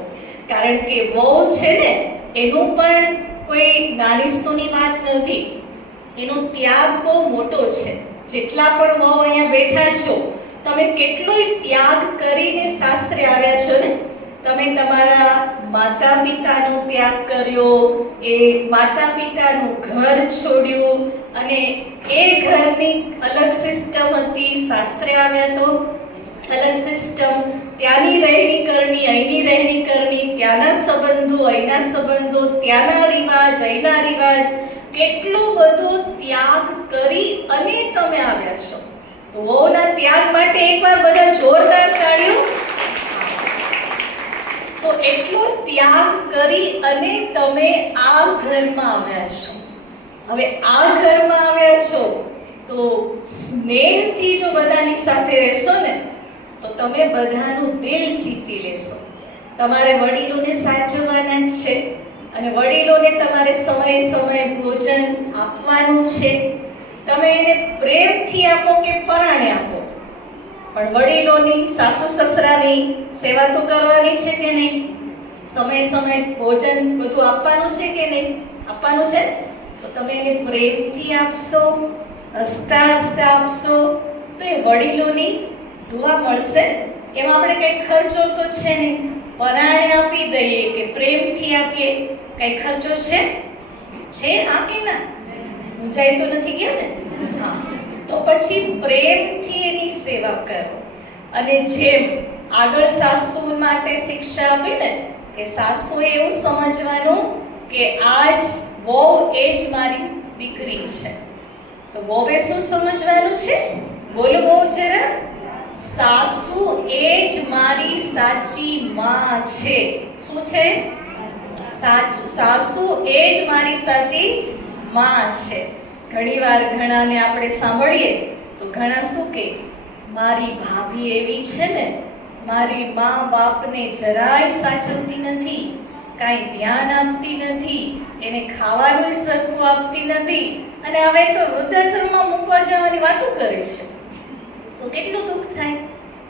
કારણ કે વહુ છે ને, એનું પણ કોઈ નાની સૂની વાત નથી. એનો ત્યાગ બહુ મોટો છે. જેટલા પણ વહુ અહીંયા બેઠા છો, તમે કેટલોય ત્યાગ કરીને સાસરે આવ્યા છો ને. તમે તમારા માતા પિતાનો ત્યાગ કર્યો, એ માતા પિતાનું ઘર છોડ્યું, અને એ ઘરની અલગ સિસ્ટમ હતી, સાસરે આવ્યા તો અલગ સિસ્ટમ, ત્યાંની રહેણી કરણી, અહીંની રહેણી કરણી, ત્યાંના સંબંધો, અહીંના સંબંધો, ત્યાંના રિવાજ, અહીંના રિવાજ, કેટલો બધો ત્યાગ કરી અને તમે આવ્યા છો. તો વહુના ત્યાગ માટે એકવાર બધા જોરદાર તાળીઓ. તો એટલો ત્યાગ કરી અને તમે આ ઘરમાં આવ્યા છો. હવે આ ઘરમાં આવ્યા છો તો સ્નેહથી જો બધાની સાથે રહેશો ને, તો તમે બધાનું દિલ જીતી લેશો. તમારે વડીલોને સાચવવાના જ છે, અને વડીલોને તમારે સમયે સમયે ભોજન આપવાનું છે. તમે એને પ્રેમથી આપો કે પરાણે આપો, પણ વડીલોની, સાસુ સસરાની સેવા તો કરવાની છે કે નહીં? સમયે સમયે ભોજન બધું આપવાનું છે કે નહીં? આપવાનું છે. તો તમે એને પ્રેમથી આપશો, હસતા હસતા આપશો, તો એ વડીલોની દુઆ મળશે. એમાં આપણે કંઈ ખર્ચો તો છે નહીં. પરાણે આપી દઈએ કે પ્રેમથી આપીએ, કંઈ ખર્ચો છે? હા કે ના? ઊંચાઈ તો નથી ગયા ને? હા. તો પછી પ્રેમથી એની સેવા કરો. અને જેમ આગળ સાસુ માટે શિક્ષા આપી ને, કે સાસુએ એવું સમજવાનું કે આજ વહુ એ જ મારી દીકરી છે. તો વહુએ શું સમજવાનું છે? બોલો વહુ જરા. સાસુ એ જ મારી સાચી માં છે. શું છે? સાસુ એ જ મારી સાચી માં છે. ઘણીવાર ઘણાને આપણે સાંભળીએ તો ઘણા શું કહે? મારી ભાભી એવી છે ને, મારી મા બાપને જરાય સાચવતી નથી, કાંઈ ધ્યાન આપતી નથી, એને ખાવાનું સરખું આપતી નથી, અને હવે તો વૃદ્ધાશ્રમમાં મૂકવા જવાની વાતો કરે છે. તો કેટલું દુઃખ થાય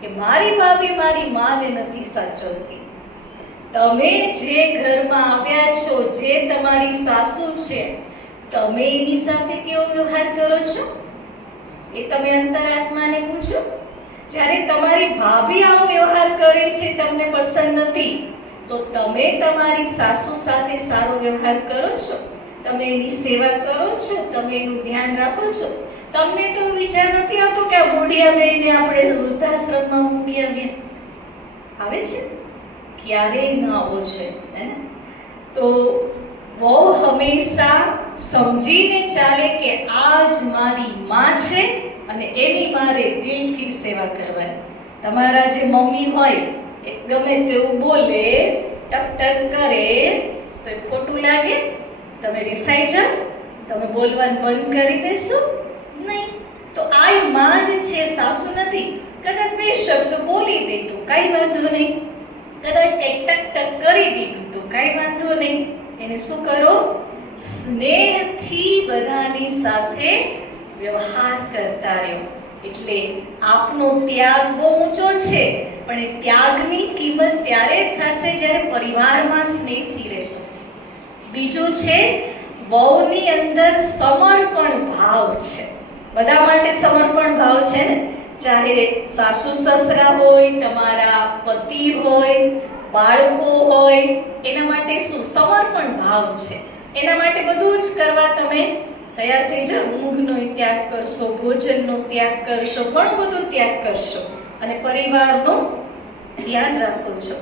કે મારી ભાભી મારી માને નથી સાચવતી. તમે જે ઘરમાં આવ્યા છો, જે તમારી સાસુ છે, તમે એની સાથે કેવો વ્યવહાર કરો છો? એ તમે અંતરાત્માને પૂછો. જ્યારે તમારી ભાભી આવો વ્યવહાર કરે છે, તમને પસંદ નથી, તો તમે તમારી સાસુ સાથે સારો વ્યવહાર કરો છો? તમે એની સેવા કરો છો? તમે એનું ધ્યાન રાખો છો? તમને તો વિચાર નથી આવતો કે આ બુઢિયા બેને આપણે વૃદ્ધાશ્રમમાં મૂકી આવીએ? આવે છે? ક્યારેય ન આવવો છે. તો વહુ હંમેશા સમજીને ચાલે કે આ જ મારી માં છે, અને એની મારે દિલથી સેવા કરવાની. તમારા જે મમ્મી હોય એ ગમે તેવું બોલે, ટક ટક કરે, તો એ ખોટું લાગે? તમે રિસાઈ જાઓ? તમે બોલવાનું બંધ કરી દેશો? નહીં. તો આ માં જ છે, સાસુ નથી. કદાચ બે શબ્દ બોલી દે તો કાંઈ વાંધો નહીં, કદાચ કંઈક ટક ટક કરી દીધું તો કાંઈ વાંધો નહીં. એને શું કરો? સ્નેહથી બધાની સાથે વ્યવહાર કરતા રહ્યો. એટલે આપનો ત્યાગ બહુ ઊંચો છે, પણ એ ત્યાગની કિંમત ત્યારે થશે જ્યારે પરિવારમાં સ્નેહથી રહેશો. બીજું છે, વહુની અંદર સમર્પણ ભાવ છે. બધા માટે સમર્પણ ભાવ છે ને, ચાહે સાસુ સસરા હોય, તમારા પતિ હોય, બાળકો હોય, એના માટે શું સમર્પણ ભાવ છે. એના માટે બધું જ કરવા તમે તૈયાર થઈ જાઓ. ઊંઘનો ત્યાગ કરશો, ભોજનનો ત્યાગ કરશો, ઘણું બધું ત્યાગ કરશો અને પરિવારનું ધ્યાન રાખો છો.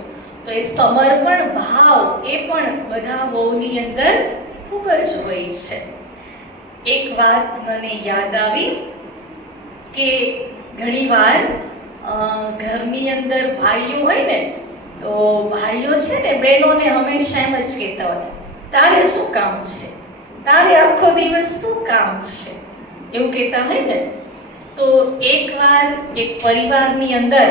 તો એ સમર્પણ ભાવ એ પણ બધા વહુની અંદર ખૂબ જ હોય છે. એક વાત મને યાદ આવી કે ઘણીવાર ઘરની અંદર ભાઈઓ હોય ને, તો ભાઈઓ છે ને બહેનોને હંમેશા એમ જ કહેતા હોય, તારે શું કામ છે, તારે આખો દિવસ શું કામ છે, એવું કહેતા હોય ને. તો એકવાર એક પરિવારની અંદર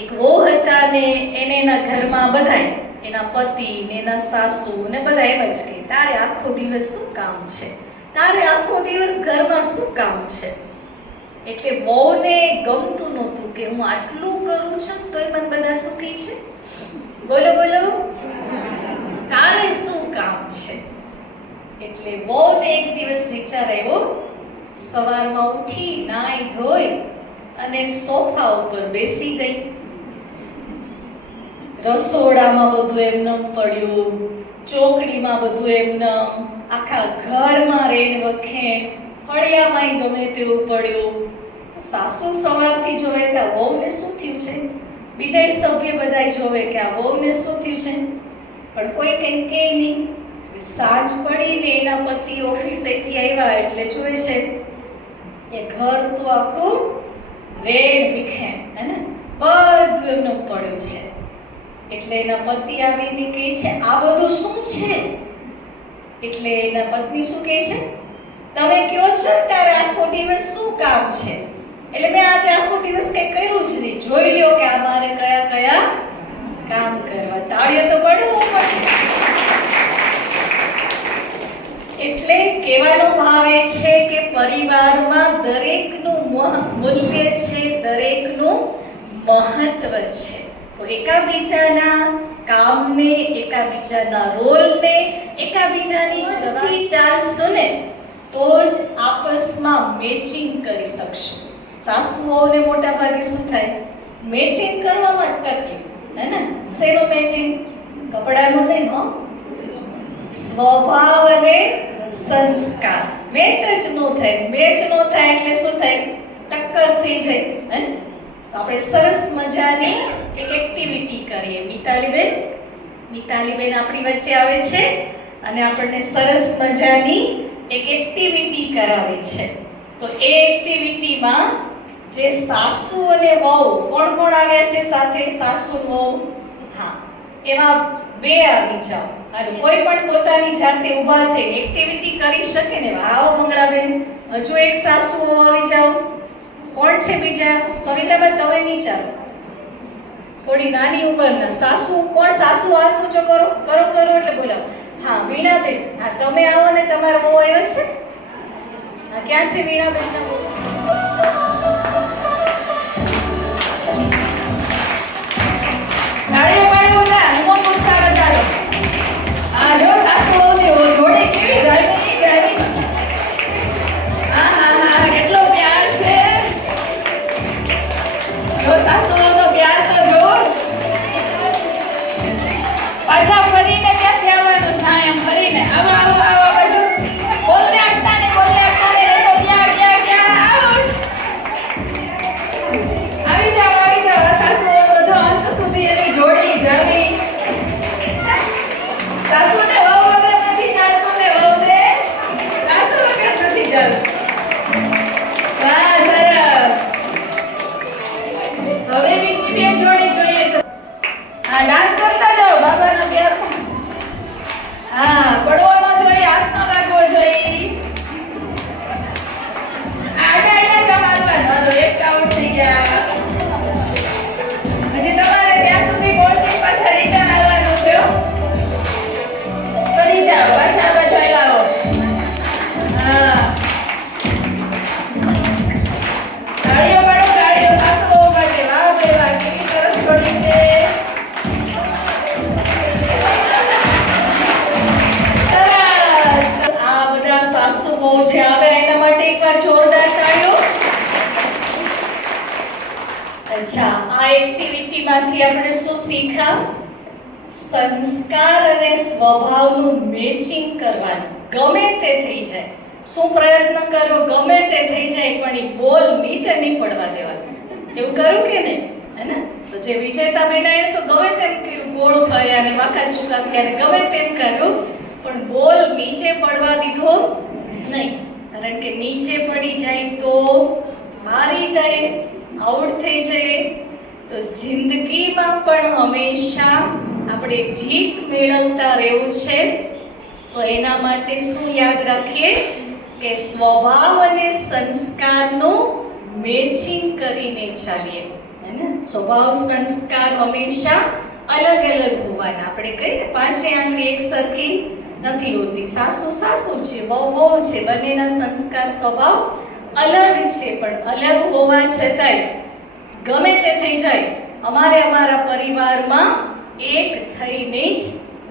એક વહુ હતા ને એને એના ઘરમાં બધાય, એના પતિ ને એના સાસુ ને બધા એમ જ કહે, તારે આખો દિવસ શું કામ છે, તારે આખો દિવસ ઘરમાં શું કામ છે. એટલે વહુને ગમતું નહોતું કે હું આટલું કરું છું તોય મને બધા સુખી છે. બોલો બોલો, તારે શું કામ છે. એટલે વહુને એક દિવસ વિચાર આવ્યો, સવારમાં ઉઠી નાઈ ધોઈ અને સોફા ઉપર બેસી ગઈ. રસોડામાં બધું એમનેમ પડ્યું, ચોકડીમાં બધું એમનેમ, આખા ઘરમાં રેણ વખેણ, ફળિયામાંય ગમે તેવું પડ્યું. સાસુ સવારથી જોવે કે આ વહુને શું થયું છે, બીજા સભ્ય બધાય જોવે કે આ વહુને શું થયું છે, પણ કોઈ કંઈ કહે નહીં. સાંજ પડીને એના પતિ ઓફિસેથી આવ્યા એટલે જોવે છે એ ઘર તો આખું રેડ વિખેણ, હે ને, બધું એમનું પડ્યું છે. એટલે એના પતિ આવીને કહે છે, આ બધું શું છે. એટલે એના પત્ની શું કહે છે, તમે કહો છો તારે આખો દિવસ શું કામ છે. એટલે મેં આજે આખો દિવસ કંઈ કર્યું જ નહીં, જોઈ લ્યો કે આ મારે કયા કયા કામ કરવા. તાળીઓ તો પડવું પડે. એટલે કહેવાનો ભાવ એ છે કે પરિવારમાં દરેકનું મૂલ્ય છે, દરેકનું મહત્વ છે. તો એકાબીજાના કામને, એકાબીજાના રોલને, એકાબીજાની જવાબદારી ચાલશો ને તો જ આપસમાં મેચિંગ કરી શકશો. સાસુઓને મોટા ભાગે શું થાય, મેચિંગ કરવામાં જ તકલીફ, હે ને. શેનું મેચિંગ? કપડાનું નહીં, હો, સ્વભાવ અને સંસ્કાર. મેચ જ ન થાય. મેચ ન થાય એટલે શું થાય, ટક્કર થઈ જાય, હે ને. તો આપણે સરસ મજાની એક એક્ટિવિટી કરીએ. મિતાલીબેન આપણી વચ્ચે આવે છે અને આપણને સરસ મજાની એક એક્ટિવિટી કરાવે છે. તો એ એક્ટિવિટીમાં જે સાસુ અને વહુ, કોણ કોણ આવ્યા છે સાથે, સાસુ વહુ, હા, એમાં બે આવી જાઓ અને કોઈ પણ પોતાની જાતે ઊભા થઈ એક્ટિવિટી કરી શકે ને. આવો મંગળાબેન, હજુ એક સાસુ વહુ આવી જાઓ. કોણ છે બીજા? સવિતાબેન તમે નહીં ચાલો, થોડી નાની ઉંમરના સાસુ. કોણ સાસુ? હાથ ઊંચો કરો કરો કરો એટલે બોલાવો. હા, વીણાબેન, હા તમે આવો ને. તમારા વહુ આવ્યા છે? હા, ક્યાં છે વીણાબેન ના વહુ? તાળીઓ પાડે બધા, હું પૂછતા બતાવો. આ જો સાસુ વહુની જોડે કેવી જામી જામી. હા હા હા, કેટલો પ્યાર છે. જો સાસુ વહુનો પ્યાર તો જો. પાછા ફરીને ક્યાંથી આવવાનું છે? એમ ફરીને આવો આવો આવો બાજુ. બોલને અટતા ને રહેતો. ક્યાં ક્યાં ક્યાં આવો. આવી જાઓ. સાસુ વહુ તો જો અંત સુધી એની જોડી જામી. સાસુને વહુ વગર નથી ચાલતું ને વહુને સાસુ વગર નથી ચાલતું. વાહ, સરસ. હવે બીજી બે જોડી જોઈએ છે. હા, ડાન્સ કરતા જાઓ બાબાના પ્યારમાં. હા, પડવો ન જોઈએ, હાથ ન લાગવો જોઈએ. આડા જમાડવાનું. તો એક કાઉન્ટ થઈ ગયા. હજી તમારે ત્યાં સુધી પહોંચી પાછા રિટર્ન આવવાનું છે. ફરી જાઓ, પાછા બાજુ આવો. હા, તાળીઓ પાડો, તાળીઓ સાસુઓ માટે. વાહ ભાઈ વાહ, કેવી સરસ જોડી છે. સરસ. આ બધા સાસુ વહુ જે આવે એના માટે એકવાર જોરદાર તાળીઓ. અચ્છા, આ એક્ટિવિટીમાંથી આપણે શું શીખ્યા? સંસ્કાર અને સ્વભાવનું મેચિંગ કરવાનું. ગમે તે થઈ જાય, શું પ્રયત્ન કરો, ગમે તે થઈ જાય, પણ એ બોલ નીચે નહીં પડવા દેવાનું. એવું કરું કે નહીં, હે ને? તો જે વિજેતાબેન એને તો ગમે તેમ કર્યું, ગોળ ફર્યા અને વાંકા ચૂકા થયા, ગમે તેમ કર્યું, પણ બોલ નીચે પડવા દીધો નહીં. કારણ કે નીચે પડી જાય તો હારી જાય, આઉટ થઈ જાય. તો જિંદગીમાં પણ હંમેશા આપણે જીત મેળવતા રહેવું છે. તો એના માટે શું યાદ રાખીએ કે સ્વભાવ અને સંસ્કારનું મેચિંગ કરીને ચાલીએ, હે ને? સ્વભાવ સંસ્કાર હંમેશા અલગ અલગ હોવાના. આપણે કહીએ પાંચે આંગળી એક સરખી નથી હોતી. સાસુ સાસુ છે, વહુ વહુ છે, બંનેના સંસ્કાર સ્વભાવ અલગ છે, પણ અલગ હોવા છતાંય ગમે તે થઈ જાય, અમારે અમારા પરિવારમાં એક થઈને જ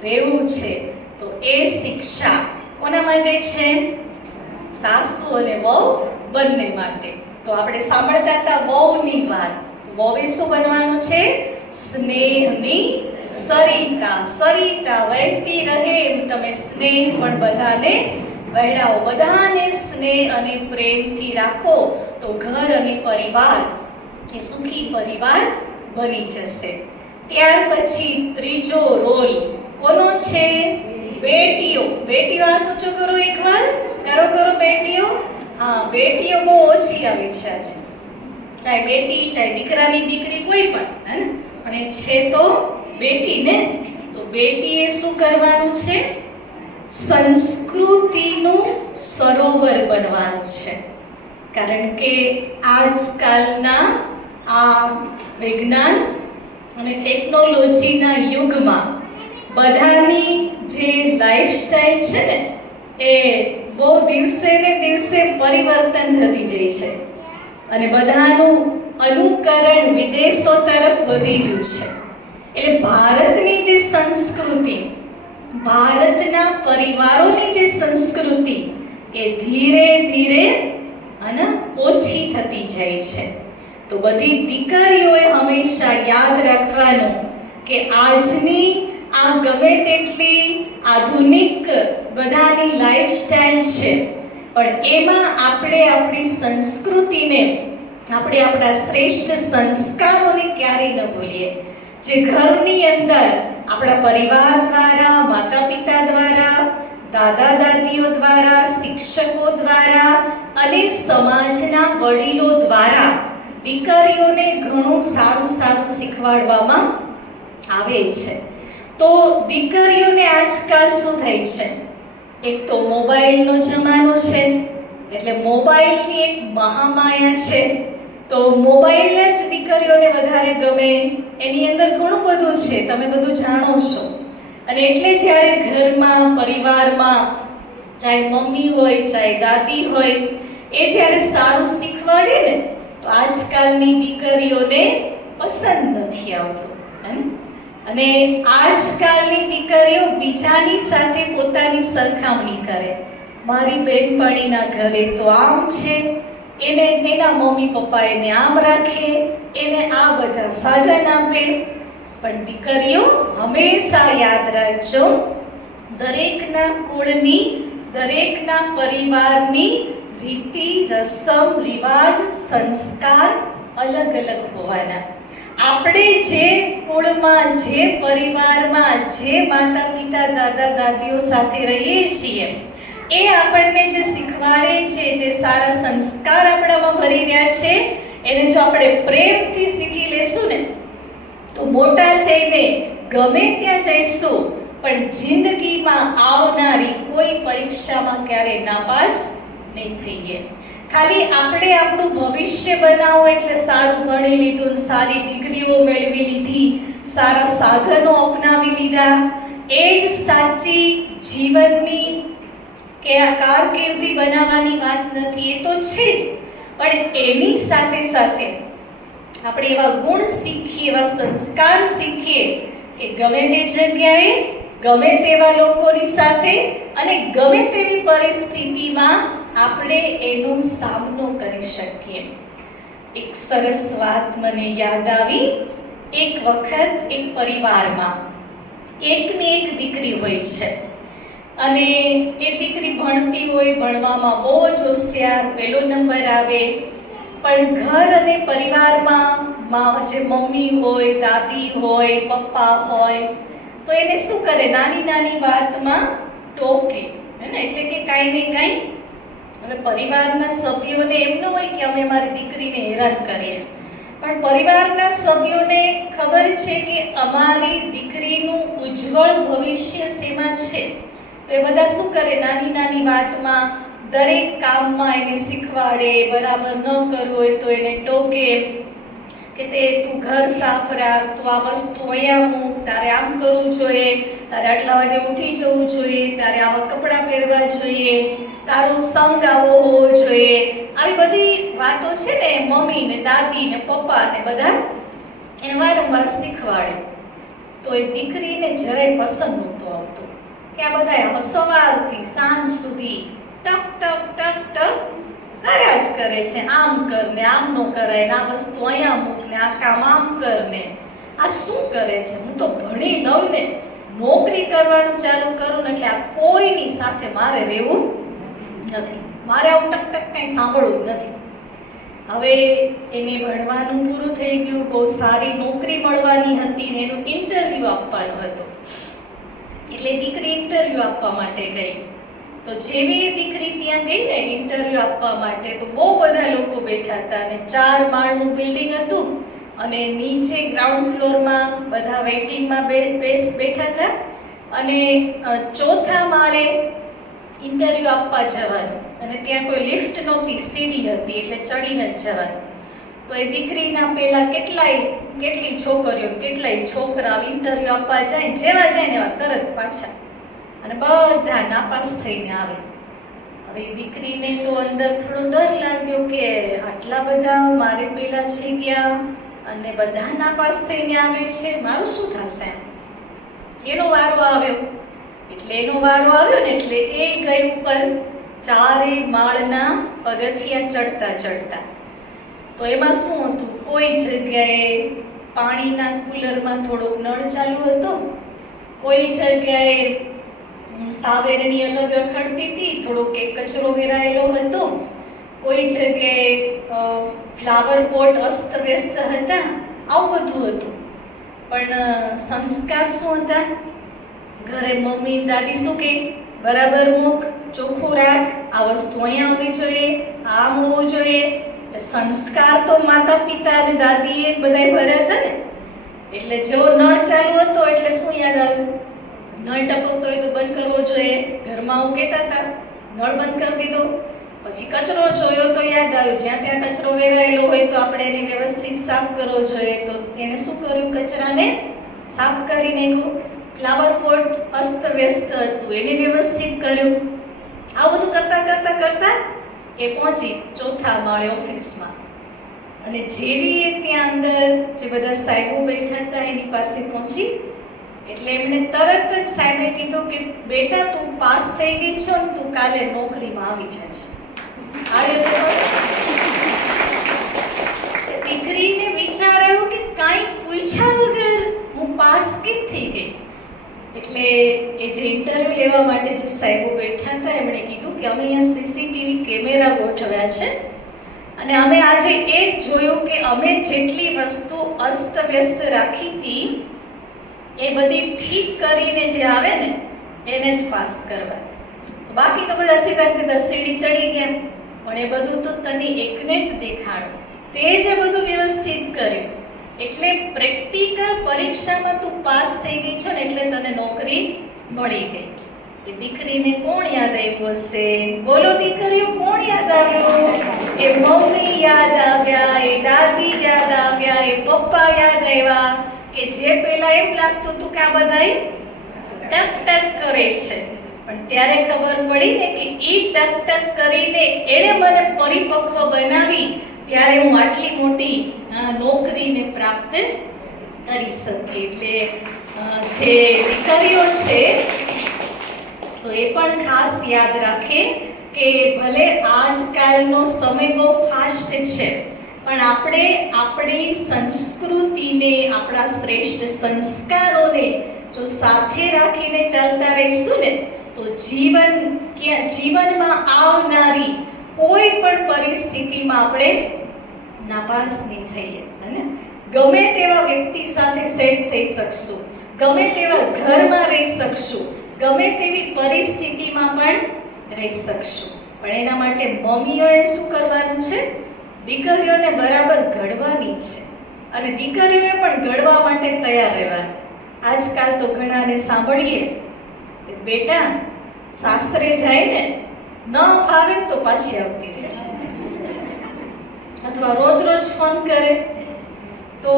રહેવું છે. તો એ શિક્ષા કોના માટે છે? સાસુ અને વહુ બંને માટે. તો આપણે સાંભળતા હતા વહુની વાત. વહુએ શું બનવાનું છે? સ્નેહની સરિતા. સરિતા વહેતી રહે એમ તમે સ્નેહ પણ બધાને વહેડાવો. બધાને સ્નેહ અને પ્રેમથી રાખો તો ઘર અને પરિવાર એ સુખી પરિવાર બની જશે. ત્યાર પછી ત્રીજો રોલ કોનો છે? બેટીઓ. બેટીઓ હાથ ઊંચો કરો એકવાર. કરો બેટીઓ. હા, બેટીઓ બહુ ઓછી આવી છે આજે. ચાહે બેટી, ચાહે દીકરાની દીકરી, કોઈ પણ, હે ને? પણ એ છે તો બેટી ને. તો બેટીએ શું કરવાનું છે? સંસ્કૃતિનું સરોવર બનવાનું છે. કારણ કે આજકાલના આ વિજ્ઞાન અને ટેકનોલોજીના યુગમાં બધાની જે લાઈફસ્ટાઈલ છે ને એ બહુ દિવસે ને દિવસે પરિવર્તન થતી જાય છે અને બધાનું અનુકરણ વિદેશો તરફ વધી રહ્યું છે. એટલે ભારતની જે સંસ્કૃતિ, ભારતના પરિવારોની જે સંસ્કૃતિ એ ધીરે ધીરે અને ઓછી થતી જાય છે. તો બધી દીકરીઓએ હંમેશા યાદ રાખવાનું કે આજની આ ગમે તેટલી આધુનિક બધાની લાઈફસ્ટાઈલ છે, પણ એમાં આપણે આપણી સંસ્કૃતિને, આપણે આપણા શ્રેષ્ઠ સંસ્કારોને ક્યારેય ન ભૂલીએ. જે ઘરની અંદર આપણા પરિવાર દ્વારા, માતા પિતા દ્વારા, દાદા દાદીઓ દ્વારા, શિક્ષકો દ્વારા અને સમાજના વડીલો દ્વારા દીકરીઓને ઘણું સારું સારું શીખવાડવામાં આવે છે. તો દીકરીઓને આજકાલ શું થાય છે? એક તો મોબાઈલનો જમાનો છે, એટલે મોબાઈલની એક મહામાયા છે. તો મોબાઈલ જ દીકરીઓને વધારે ગમે. એની અંદર ઘણું બધું છે, તમે બધું જાણો છો. અને એટલે જ્યારે ઘરમાં, પરિવારમાં, ચાહે મમ્મી હોય, ચાહે દાદી હોય, એ જ્યારે સારું શીખવાડે ને તો આજકાલની દીકરીઓને પસંદ નથી આવતું, હે ને? અને આજકાલની દીકરીઓ બીજાની સાથે પોતાની સરખામણી કરે. મારી બેનપણીના ઘરે તો આમ છે, એને એના મમ્મી પપ્પા એને આમ રાખે, એને આ બધા સાધન આપે. પણ દીકરીઓ હંમેશા યાદ રાખજો, દરેકના કુળની, દરેકના પરિવારની રીતિ, રસમ, રિવાજ, સંસ્કાર અલગ અલગ હોવાના. આપણે જે કુળમાં, જે પરિવારમાં, જે માતા પિતા, દાદા દાદીઓ સાથે રહીએ છીએ, એ આપણને જે શીખવાડે છે, જે સારા સંસ્કાર આપણામાં ભરી રહ્યા છે, એને જો આપણે પ્રેમથી શીખી લેશું ને તો મોટા થઈને ગમે ત્યાં જઈશું પણ જિંદગીમાં આવનારી કોઈ પરીક્ષામાં ક્યારેય નાપાસ નહીં થઈએ. ખાલી આપણે આપણું ભવિષ્ય બનાવવું એટલે સારું ભણી લીધું, સારી ડિગ્રીઓ મેળવી લીધી, સારા સાધનો અપનાવી લીધા, એ જ સાચી જીવનની કે આ કારકિર્દી બનાવવાની વાત નથી. એ તો છે જ, પણ એની સાથે સાથે આપણે એવા ગુણ શીખીએ, એવા સંસ્કાર શીખીએ કે ગમે તે જગ્યાએ, ગમે તેવા લોકોની સાથે અને ગમે તેવી પરિસ્થિતિમાં આપણે એનો સામનો કરી શકીએ. એક સરસ વાત મને યાદ આવી. એક વખત એક પરિવારમાં એકની એક દીકરી હોય છે અને એ દીકરી ભણતી હોય, ભણવામાં બહુ જ હોશિયાર, પહેલો નંબર આવે, પણ ઘર અને પરિવારમાં જે મમ્મી હોય, દાદી હોય, પપ્પા હોય, તો એને શું કરે, નાની નાની વાતમાં ટોકે, હે ને, એટલે કે કાંઈ ને કાંઈ. હવે પરિવારના સભ્યોને એમ ન હોય કે અમે મારી દીકરીને હેરાન કરીએ, પણ પરિવારના સભ્યોને ખબર છે કે અમારી દીકરીનું ઉજ્જવળ ભવિષ્ય શેમાં છે, તો એ બધા શું કરે, નાની નાની વાતમાં, દરેક કામમાં એને શીખવાડે, બરાબર ન કરવું હોય તો એને ટોકે કે તું ઘર સાફ રાખ, તું આ વસ્તુ અહીંયા મૂક, તારે આમ કરવું જોઈએ, તારે આટલા વાગે ઉઠી જવું જોઈએ, તારે આવા કપડાં પહેરવા જોઈએ, તારો સંગ આવો હોવો જોઈએ. આવી બધી વાતો છે ને મમ્મી ને દાદી ને પપ્પા ને બધા એને વારંવાર શીખવાડે. તો એ દીકરીને જરાય પસંદ નહોતું આવતું કે આ બધા સવારથી સાંજ સુધી ટક ટક ટક ટક કર્યા જ કરે છે, આમ કરને આમ નો કરાય, આ વસ્તુ અહીંયા મૂક ને આ કામ આમ કરને, આ શું કરે છે, હું તો ભણી લઉં ને નોકરી કરવાનું ચાલુ કરું ને એટલે આ કોઈની સાથે મારે રહેવું નથી, મારે આવું ટક ટક કંઈ સાંભળવું જ નથી. હવે એને ભણવાનું પૂરું થઈ ગયું, બહુ સારી નોકરી મળવાની હતી ને એનું ઇન્ટરવ્યૂ આપવાનું હતું, એટલે દીકરી ઇન્ટરવ્યૂ આપવા માટે ગઈ. તો જેવી એ દીકરી ત્યાં ગઈ ને ઇન્ટરવ્યૂ આપવા માટે, તો બહુ બધા લોકો બેઠા હતા અને 4 માળનું બિલ્ડિંગ હતું અને નીચે ગ્રાઉન્ડ ફ્લોરમાં બધા વેઇટિંગમાં બેઠા હતા અને 4થા માળે ઇન્ટરવ્યૂ આપવા જવાનું અને ત્યાં કોઈ લિફ્ટ નહોતી, સીડી હતી, એટલે ચડીને જ જવાનું. તો એ દીકરીના પહેલાં કેટલી છોકરીઓ કેટલાય છોકરા ઇન્ટરવ્યૂ આપવા જાય, જેવા જાય ને એવા તરત પાછા, અને બધા નાપાસ થઈને આવે. હવે દીકરીને તો અંદર થોડો ડર લાગ્યો કે આટલા બધા મારે પહેલાં જઈ ગયા અને બધા નાપાસ થઈને આવે છે, મારું શું થશે. એનો વારો આવ્યો ને એટલે એ ગઈ ઉપર 4 માળના પગથિયા ચડતા. તો એમાં શું હતું, કોઈ જગ્યાએ પાણીના કુલરમાં થોડોક નળ ચાલુ હતો, કોઈ જગ્યાએ સાવેરણી અલગ રખડતી હતી, થોડોક એક કચરો વેરાયેલો હતો, કોઈ જગ્યાએ ફ્લાવર પોટ અસ્તવ્યસ્ત હતા, આવું બધું હતું. પણ સંસ્કાર શું હતા, ઘરે મમ્મી દાદી શું કહે, બરાબર મૂક, ચોખ્ખું રાખ, આ વસ્તુ અહીંયા હોવી જોઈએ, આમ હોવું જોઈએ. સંસ્કાર તો માતા પિતા અને દાદીએ બધાય ભર્યા હતા ને. એટલે જેવો નળ ચાલુ હતો એટલે શું યાદ આવ્યું, નળ ટપકતો હોય તો બંધ કરવો જોઈએ. ઘરમાં આવું કહેતા હતા, નળ બંધ કરી દીધો. પછી કચરો જોયો તો યાદ આવ્યું, જ્યાં ત્યાં કચરો વેરાયેલો હોય તો આપણે એને વ્યવસ્થિત સાફ કરવો જોઈએ. તો એને શું કર્યું, કચરાને સાફ કરી નાખ્યો. ફ્લાવર પોટ અસ્તવ્યસ્ત હતું, એને વ્યવસ્થિત કર્યું. આ બધું કરતા એ પહોંચી 4થા માળે ઓફિસમાં. અને જેવી એ ત્યાં અંદર જે બધા સાહેબો બેઠા હતા એની પાસે પહોંચી, એટલે એમને તરત જ સાહેબે કીધું કે બેટા તું પાસ થઈ ગઈ છો ને તું કાલે નોકરીમાં આવી જાજે. દીકરીને વિચાર આવ્યો કે કાંઈ પૂછ્યા વગર હું પાસ કેમ થઈ ગઈ. એટલે એ જે ઇન્ટરવ્યૂ લેવા માટે જે સાહેબો બેઠા હતા એમણે કીધું કે અમે અહીંયા સીસીટીવી કેમેરા ગોઠવ્યા છે અને અમે આજે એ જ જોયું કે અમે જેટલી વસ્તુ અસ્તવ્યસ્ત રાખી હતી એ બધી ઠીક કરીને જે આવે ને એને જ પાસ કરવા. તો બાકી તો બધા સીધા સીડી ચડી ગયા, પણ એ બધું તો તને એકને જ દેખાડું, તે જે બધું વ્યવસ્થિત કર્યું. એટલે પ્રેક્ટિકલ પરીક્ષામાં તું પાસ થઈ ગઈ છો ને એટલે તને નોકરી મળી ગઈ. એ દીકરીને કોણ યાદ આવ્યું હશે? બોલો દીકરીઓ, કોણ યાદ આવ્યું? એ મમ્મી યાદ આવ્યા, એ દાદી યાદ આવ્યા, એ પપ્પા યાદ આવ્યા કે જે પહેલા એમ લાગતું હતું કે આ બધાય ટક ટક કરે છે, પણ ત્યારે ખબર પડી ને કે એ ટક ટક કરીને એણે મને પરિપક્વ બનાવી, ત્યારે હું આટલી મોટી નોકરીને પ્રાપ્ત કરી શકી. એટલે જે દીકરીઓ છે તો એ પણ ખાસ યાદ રાખે કે ભલે આજકાલનો સમય બહુ ફાસ્ટ છે, પણ આપણે આપણી સંસ્કૃતિને, આપણા શ્રેષ્ઠ સંસ્કારોને જો સાથે રાખીને ચાલતા રહીશું ને તો જીવનમાં આવનારી કોઈ પણ પરિસ્થિતિમાં આપણે નાપાસ નહીં થઈએ, અને ગમે તેવા વ્યક્તિ સાથે સેટ થઈ શકશું, ગમે તેવા ઘરમાં રહી શકશું, ગમે તેવી પરિસ્થિતિમાં પણ રહી શકશું. પણ એના માટે મમ્મીઓએ શું કરવાનું છે? દીકરીઓને બરાબર ઘડવાની છે, અને દીકરીઓએ પણ ઘડવા માટે તૈયાર રહેવાનું. આજકાલ તો ઘણાને સાંભળીએ કે બેટા સાસરે જાય ને ન ફાવે તો પાછી આવતી રહેશે, અથવા રોજ રોજ ફોન કરે. તો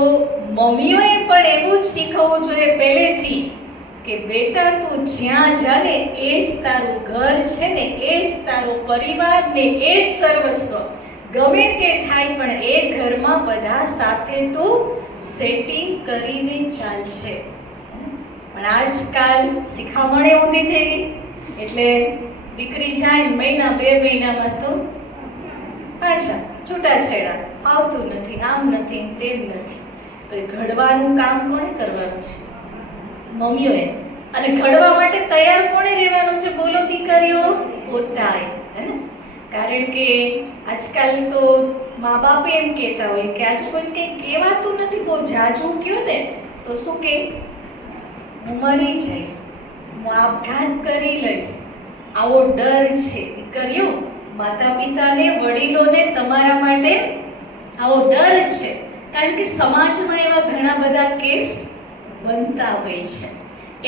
મમ્મીઓએ પણ એવું જ શીખવવું જોઈએ પહેલેથી કે બેટા તું જ્યાં જાને એ જ તારું ઘર છે ને, એ જ તારો પરિવાર ને એ જ સર્વસ્વ. ગમે તે થાય પણ એ ઘરમાં બધા સાથે તું સેટિંગ કરીને ચાલશે. પણ આજકાલ શિખામણે ઊંધી થઈ ગઈ, એટલે દીકરી જાય મહિના 2 મહિનામાં તો પાછા છૂટાછેડા, આવતું નથી, આમ નથી, તેમ નથી. તો એ ઘડવાનું કામ કોણે કરવાનું છે? મમ્મીઓએ. અને ઘડવા માટે તૈયાર કોણે રહેવાનું છે? બોલો દીકરીઓ, પોતાએ, હે ને? કારણ કે આજકાલ તો મા બાપ એમ કહેતા હોય કે આજ કોઈ કંઈ કહેવાતું નથી, બહુ જાજુ કયો ને તો શું કહે? હું મરી જઈશ, હું આપઘાત કરી લઈશ, આવો ડર છે. દીકરીઓ, માતા પિતાને, વડીલોને તમારા માટે આવો ડર છે, કારણ કે સમાજમાં એવા ઘણા બધા કેસ બનતા હોય છે.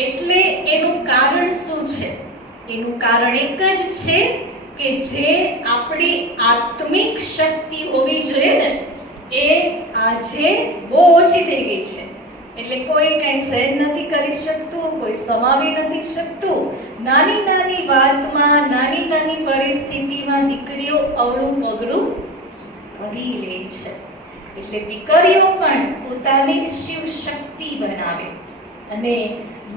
એટલે એનું કારણ શું છે? એનું કારણ એક જ છે કે જે આપણી આત્મિક શક્તિ હોવી જોઈએ ને, એ આજે બહુ ઓછી થઈ ગઈ છે. એટલે કોઈ કાંઈ સહન નથી કરી શકતું, કોઈ સમાવી નથી શકતું. નાની નાની વાતમાં, નાની નાની પરિસ્થિતિમાં દીકરીઓ અવળું પગલું ભરી લે છે. એટલે દીકરીઓ પણ પોતાની શિવ શક્તિ બનાવે, અને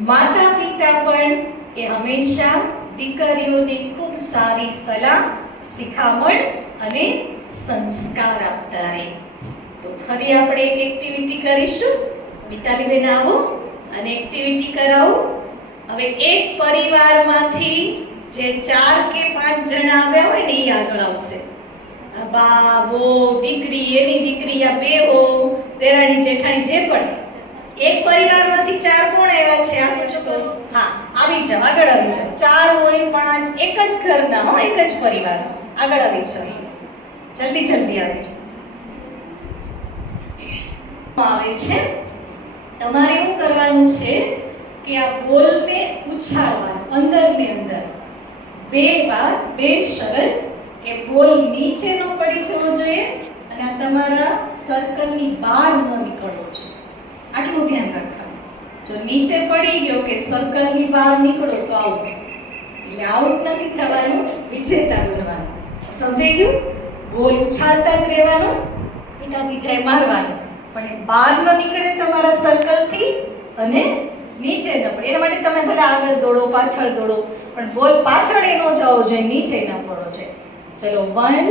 માતા પિતા પણ એ હંમેશા દીકરીઓને ખૂબ સારી સલાહ, શિખામણ અને સંસ્કાર આપતા રહે. તો ફરી આપણે એક એક્ટિવિટી કરીશું. મિતાલીબેન આવો અને એક્ટિવિટી કરાવો. હવે એક પરિવારમાંથી જે 4 કે 5 જણા આવ્યા હોય ને એ આગળ આવશે. બા, વહુ, દીકરી, એની દીકરી, આ 2 વહુ, દેરાણી, જેઠાણી, જે પણ એક પરિવારમાંથી 4 કોણ આવ્યા છે? આ તો જો, હા, આવી જાવ, આગળ આવી જાવ. 4 હોય 5, એક જ ઘરના, હો, એક જ પરિવાર, આગળ આવી જાવ. જલ્દી જલ્દી આવી જાવ. આવે છે, તમારે એવું કરવાનું છે કે આ બોલને ઉછાળવાનું અંદર ને અંદર 2 વાર, 2 શરત. કે બોલ નીચે ન પડી જવો જોઈએ અને આ તમારા સર્કલની બહાર ન નીકળવો જોઈએ. આટલું ધ્યાન રાખવાનું. જો નીચે પડી ગયો કે સર્કલની બહાર નીકળો તો આઉટ. એટલે આઉટ નથી થવાનું, વિજેતા બનવાનું. સમજાઈ ગયું? બોલ ઉછાળતા જ રહેવાનું, બીજાએ મારવાનું, પણ એ બહાર ન નીકળે તમારા સર્કલથી અને નીચે ન પડે. એના માટે તમે ભલે આગળ દોડો, પાછળ દોડો, પણ બોલ પાછળ ન જવો જોઈએ, નીચે ન પડવો જોઈએ. ચલો 1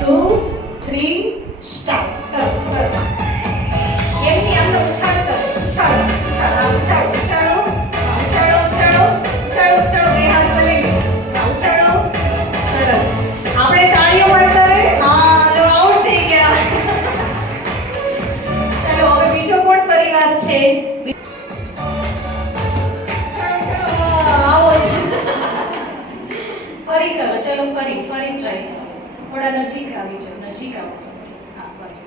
2 3 સ્ટાર્ટ. કરો કરો. એમની આમ ઉછાળ કરો, ઉછાળો, ઉછાળો, ઉછાળો, ઉછાળો, ઉછાળો, ઉછાળો, ઉછાળો, ઉછાળો. 2 હાથ ભલે ઉછાળો. સરસ. આપણે તાળીઓ પાડતા રહે. હા, લો, આઉટ થઈ ગયા. ચલો હવે બીજો કોણ પરિવાર છે? આવો છે. ફરી કરો. ચલો ફરી ટ્રાય કરો. થોડા નજીક આવી જાઓ, નજીક આવો. હા, બસ.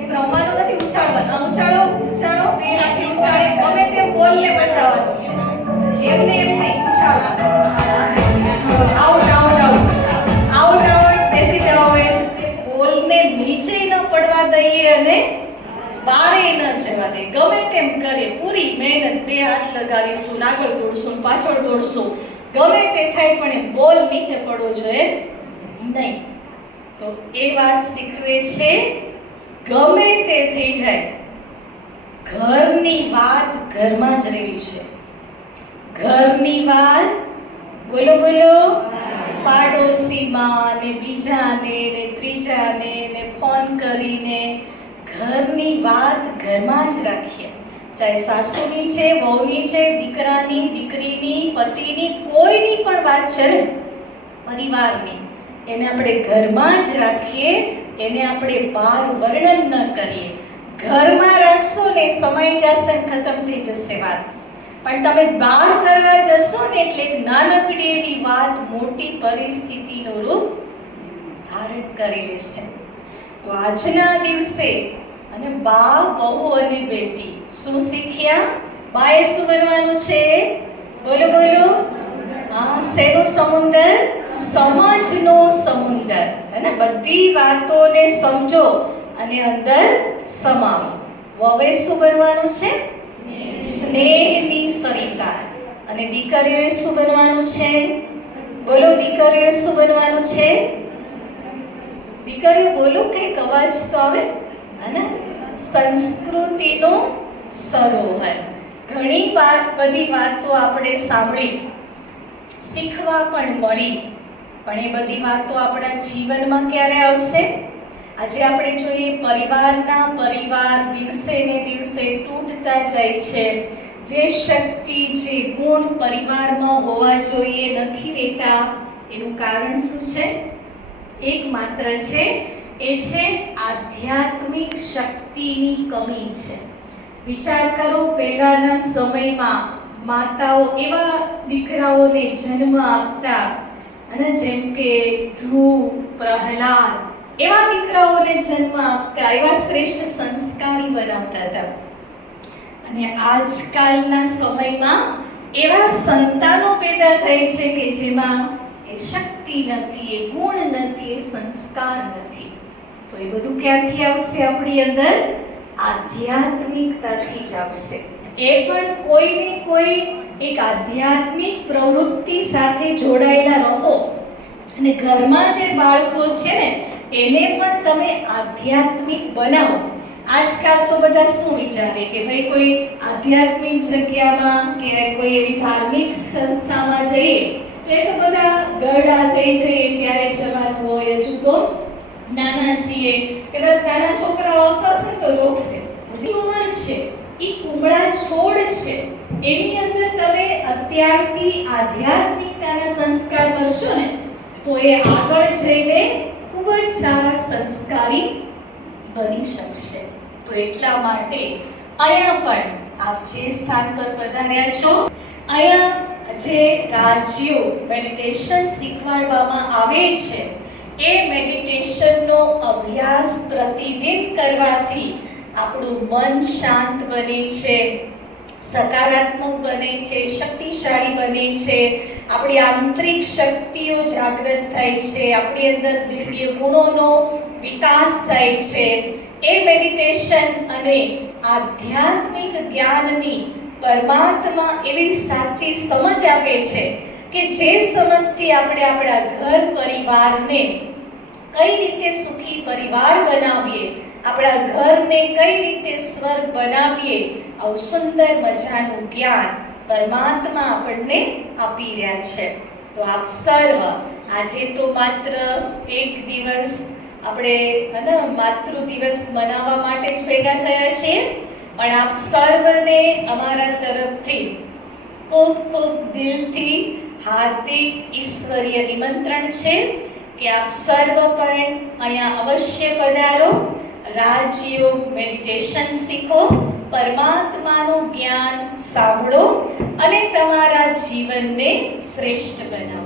એમ રમવાનું નથી, ઉછાળવાનું. ઉછાળો, ઉછાળો, 2 હાથથી ઉછાળે, ગમે તેમ બોલને બચાવવાનું છે. એમને એમ નહીં, ઉછાળવાનું. Out, out, out, out, out. બેસી જાઓ. બોલને નીચે ન પડવા દઈએ અને બારે ન જવા દે. ગમે તેમ કરે, પૂરી મહેનત, 2 હાથ લગાવીશું, આગળ દોડશું, પાછળ દોડશું, ગમે તે થાય, પણ એ બોલ નીચે પડવો જોઈએ નહીં. તો એ વાત શીખવે છે, ગમે તે થઈ જાય, ઘરની વાત ઘરમાં જ રહેવી છે. ઘરની વાત બોલો બોલો, પાડોશીમાં ને બીજાને ને ત્રીજાને ને ફોન કરીને ઘરની વાત ઘરમાં જ રાખીએ, ચાહે સાસુની છે, વહુની છે, દીકરાની, દીકરીની, પતિની, કોઈની પણ વાત છે ને, પરિવારની, એને આપણે ઘરમાં જ રાખીએ, એને આપણે બહાર વર્ણન ન કરીએ. ઘરમાં રાખશો ને સમાઈ જશે ને ખતમ થઈ જશે વાત, પણ તમે બહાર કરવા જશો ને એટલે એક નાનકડી એવી વાત મોટી પરિસ્થિતિનું રૂપ ધારણ કરી લેશે. તો આજના દિવસે અને બા, વહુ અને બેટી શું શીખ્યા? બાએ શું બનવાનું છે? બોલો બોલો. હા, શેનો સમુંદર? સમજનો સમુંદર. હે ને, બધી વાતોને સમજો અને અંદર સમાવો. વહુએ શું બનવાનું છે? સ્નેહની સરિતા. અને દીકરીઓએ શું બનવાનું છે? બોલો, દીકરીઓએ શું બનવાનું છે? દીકરીઓ બોલો, કંઈક અવાજ તો આવે. અને સંસ્કૃતિનો સરોવર. ઘણી બધી વાતો આપણે સાંભળી, શીખવા પણ મળી, પણ એ બધી વાતો આપણા જીવનમાં ક્યારે આવશે? આજે આપણે જોઈએ પરિવાર દિવસે ને દિવસે તૂટતા જાય છે. જે શક્તિ, જે ગુણ પરિવારમાં હોવા જોઈએ નથી રહેતા. એનું કારણ શું છે? એક માત્ર છે, એ છે આધ્યાત્મિક શક્તિની કમી છે. વિચાર કરો, પહેલાના સમયમાં માતાઓ એવા દીકરાઓને જન્મ આપતા, અને જેમ કે ધ્રુવ, પ્રહલાદ, એવા દીકરાઓને જન્મ આપતા, એવા શ્રેષ્ઠ સંસ્કારી બનાવતા હતા. અને આજકાલના સમયમાં એવા સંતાનો પેદા થાય છે કે જેમાં એ શક્તિ નથી, એ ગુણ નથી, એ સંસ્કાર નથી. તો એ બધું ક્યાંથી આવશે? આપણી અંદર આધ્યાત્મિકતાથી જ આવશે. એ પણ કોઈને કોઈ એક આધ્યાત્મિક પ્રવૃત્તિ સાથે જોડાયેલા રહો. અને ઘરમાં જે બાળકો છે ને, એને પણ તમે આધ્યાત્મિક બનાવો. આજકાલ તો બધા શું વિચારે કે ભાઈ કોઈ આધ્યાત્મિક જગ્યામાં કે કોઈ એવી ધાર્મિક સંસ્થામાં જઈએ તો એ તો બધા ગરડા થઈ જઈએ ત્યારે જવાનું હોય. હજુ તો નાના છીએ, કદાચ નાના છોકરાઓ આવતા હશે તો રોકશે. હજી ઉંમર છે, એ કુમળા છોડ છે, એની અંદર તમે અત્યારથી આધ્યાત્મિકતાના સંસ્કાર કરશો ને તો એ આગળ જઈને ખૂબ જ સારા સંસ્કારી બની શકશે. તો એટલા માટે અહીંયા પણ આપ જે સ્થાન પર પધાર્યા છો, અહીંયા જે રાજ્યો મેડિટેશન શીખવાડવામાં આવે છે, એ મેડિટેશનનો અભ્યાસ પ્રતિદિન કરવાથી આપણું મન શાંત બને છે, સકારાત્મક બને છે, શક્તિશાળી બને છે, આપણી આંતરિક શક્તિઓ જાગૃત થાય છે, આપણી અંદર દિવ્ય ગુણોનો વિકાસ થાય છે. એ મેડિટેશન અને આધ્યાત્મિક જ્ઞાનની પરમાત્મા એવી સાચી સમજ આપે છે કે જે સમજથી આપણે આપણા ઘર પરિવારને કઈ રીતે સુખી પરિવાર બનાવીએ, આપણા ઘરને કઈ રીતે સ્વર્ગ બનાવીએ, આવું સુંદર મજાનું જ્ઞાન પરમાત્મા આપણને આપી રહ્યા છે. તો આપ સર્વ આજે તો માત્ર એક દિવસ આપણે માતૃ દિવસ મનાવવા માટે જ ભેગા થયા છીએ, પણ આપ સર્વને અમારા તરફથી ખૂબ ખૂબ દિલથી હાર્દિક ઈશ્વરીય નિમંત્રણ છે કે આપ સર્વ પણ અહીંયા અવશ્ય પધારો, રાજયોગ મેડિટેશન શીખો, પરમાત્માનું જ્ઞાન સાંભળો અને તમારા જીવનને શ્રેષ્ઠ બનાવો.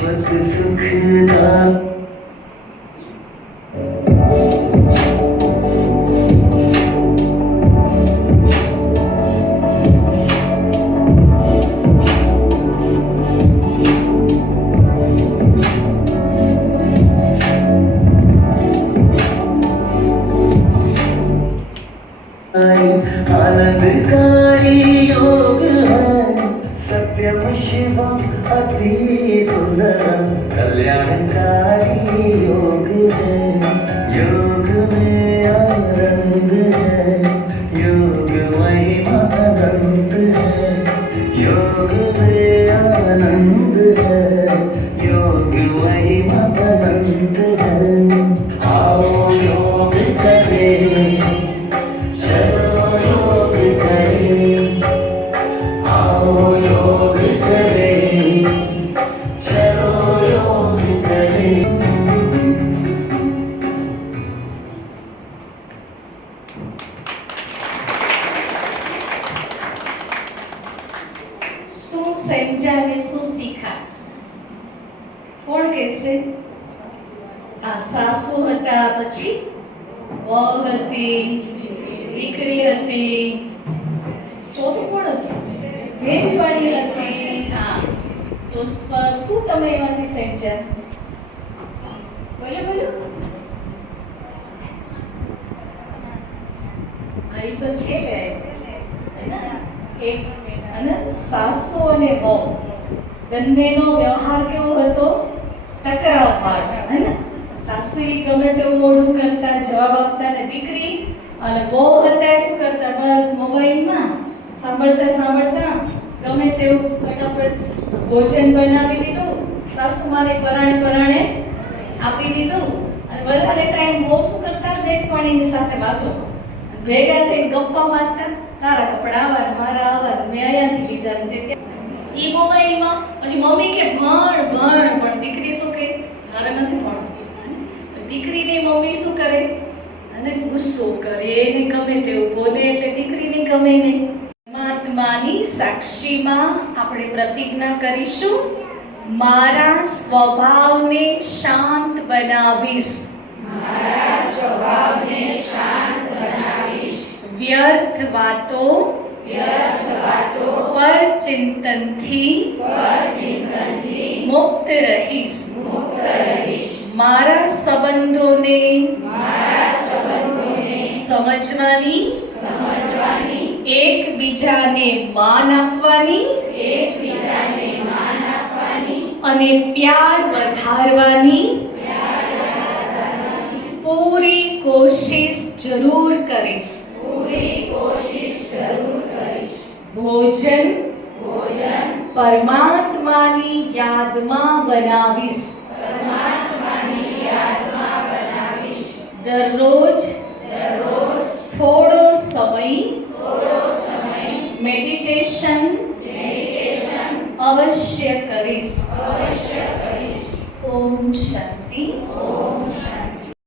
शाश्वत सुखदा आनंदकारी योग है सत्यम शिवम अति सुंदरम कल्याणकारी योग है योग में आनंद है योग महिमा अनंत है योग में आनंद है योग महिमा अनंत है आओ योग करें चलो योग करें आओ योग करें चलो योग करें શું સમજ્યા ને શું શીખા? કોણ કહેશે? આ સાસુ હતા, પછી વહુ હતી, દીકરી હતી, ચોથું કોણ હતું? બેનપણી હતી. હા, તો શું તમે એમાંથી સમજ્યા? બોલો બોલો. આ ઈ તો છે ને, એક અને સાસુ અને વહુ બંનેનો વ્યવહાર કેવો હતો? ટકરાવવાળો, હે ને? સાસુ ગમે તેવું મોઢું કરતા, જવાબ આપતા, ને દીકરી અને વહુ હતા શું કરતા? બસ મોબાઈલમાં સાંભળતા સાંભળતા ગમે તેવું ફટાફટ ભોજન બનાવી દીધું, સાસુ માને પરાણે આપી દીધું, અને વધારે ટાઈમ બહુ શું કરતા? બેનપણીની સાથે વાતો, ભેગા થઈને ગપ્પા મારતા, તારા કપડા આવા, મારા આવા, મેં અહીંયાથી લીધા ને એ મોબાઈલમાં. પછી મમ્મી કે ભણ ભણ, પણ દીકરી શું કહે? મારે નથી ભણવું. દીકરીને મમ્મી શું કરે? અને ગુસ્સો કરે, એને ગમે તેવું બોલે એટલે દીકરીને ગમે નહીં. પરમાત્માની સાક્ષીમાં આપણે પ્રતિજ્ઞા કરીશું, મારા સ્વભાવને શાંત બનાવીશ, વ્યર્થ વાતો પર ચિંતનથી મુક્ત રહીશ, મારા સંબંધોને સમજવાની, એકબીજાને માન આપવાની અને પ્યાર વધારવાની પૂરી કોશિશ જરૂર કરીશ. ભોજન પરમાત્માની યાદમાં બનાવીશ, દરરોજ થોડો સમય મેડિટેશન અવશ્ય કરીશ. ઓમ શાંતિ.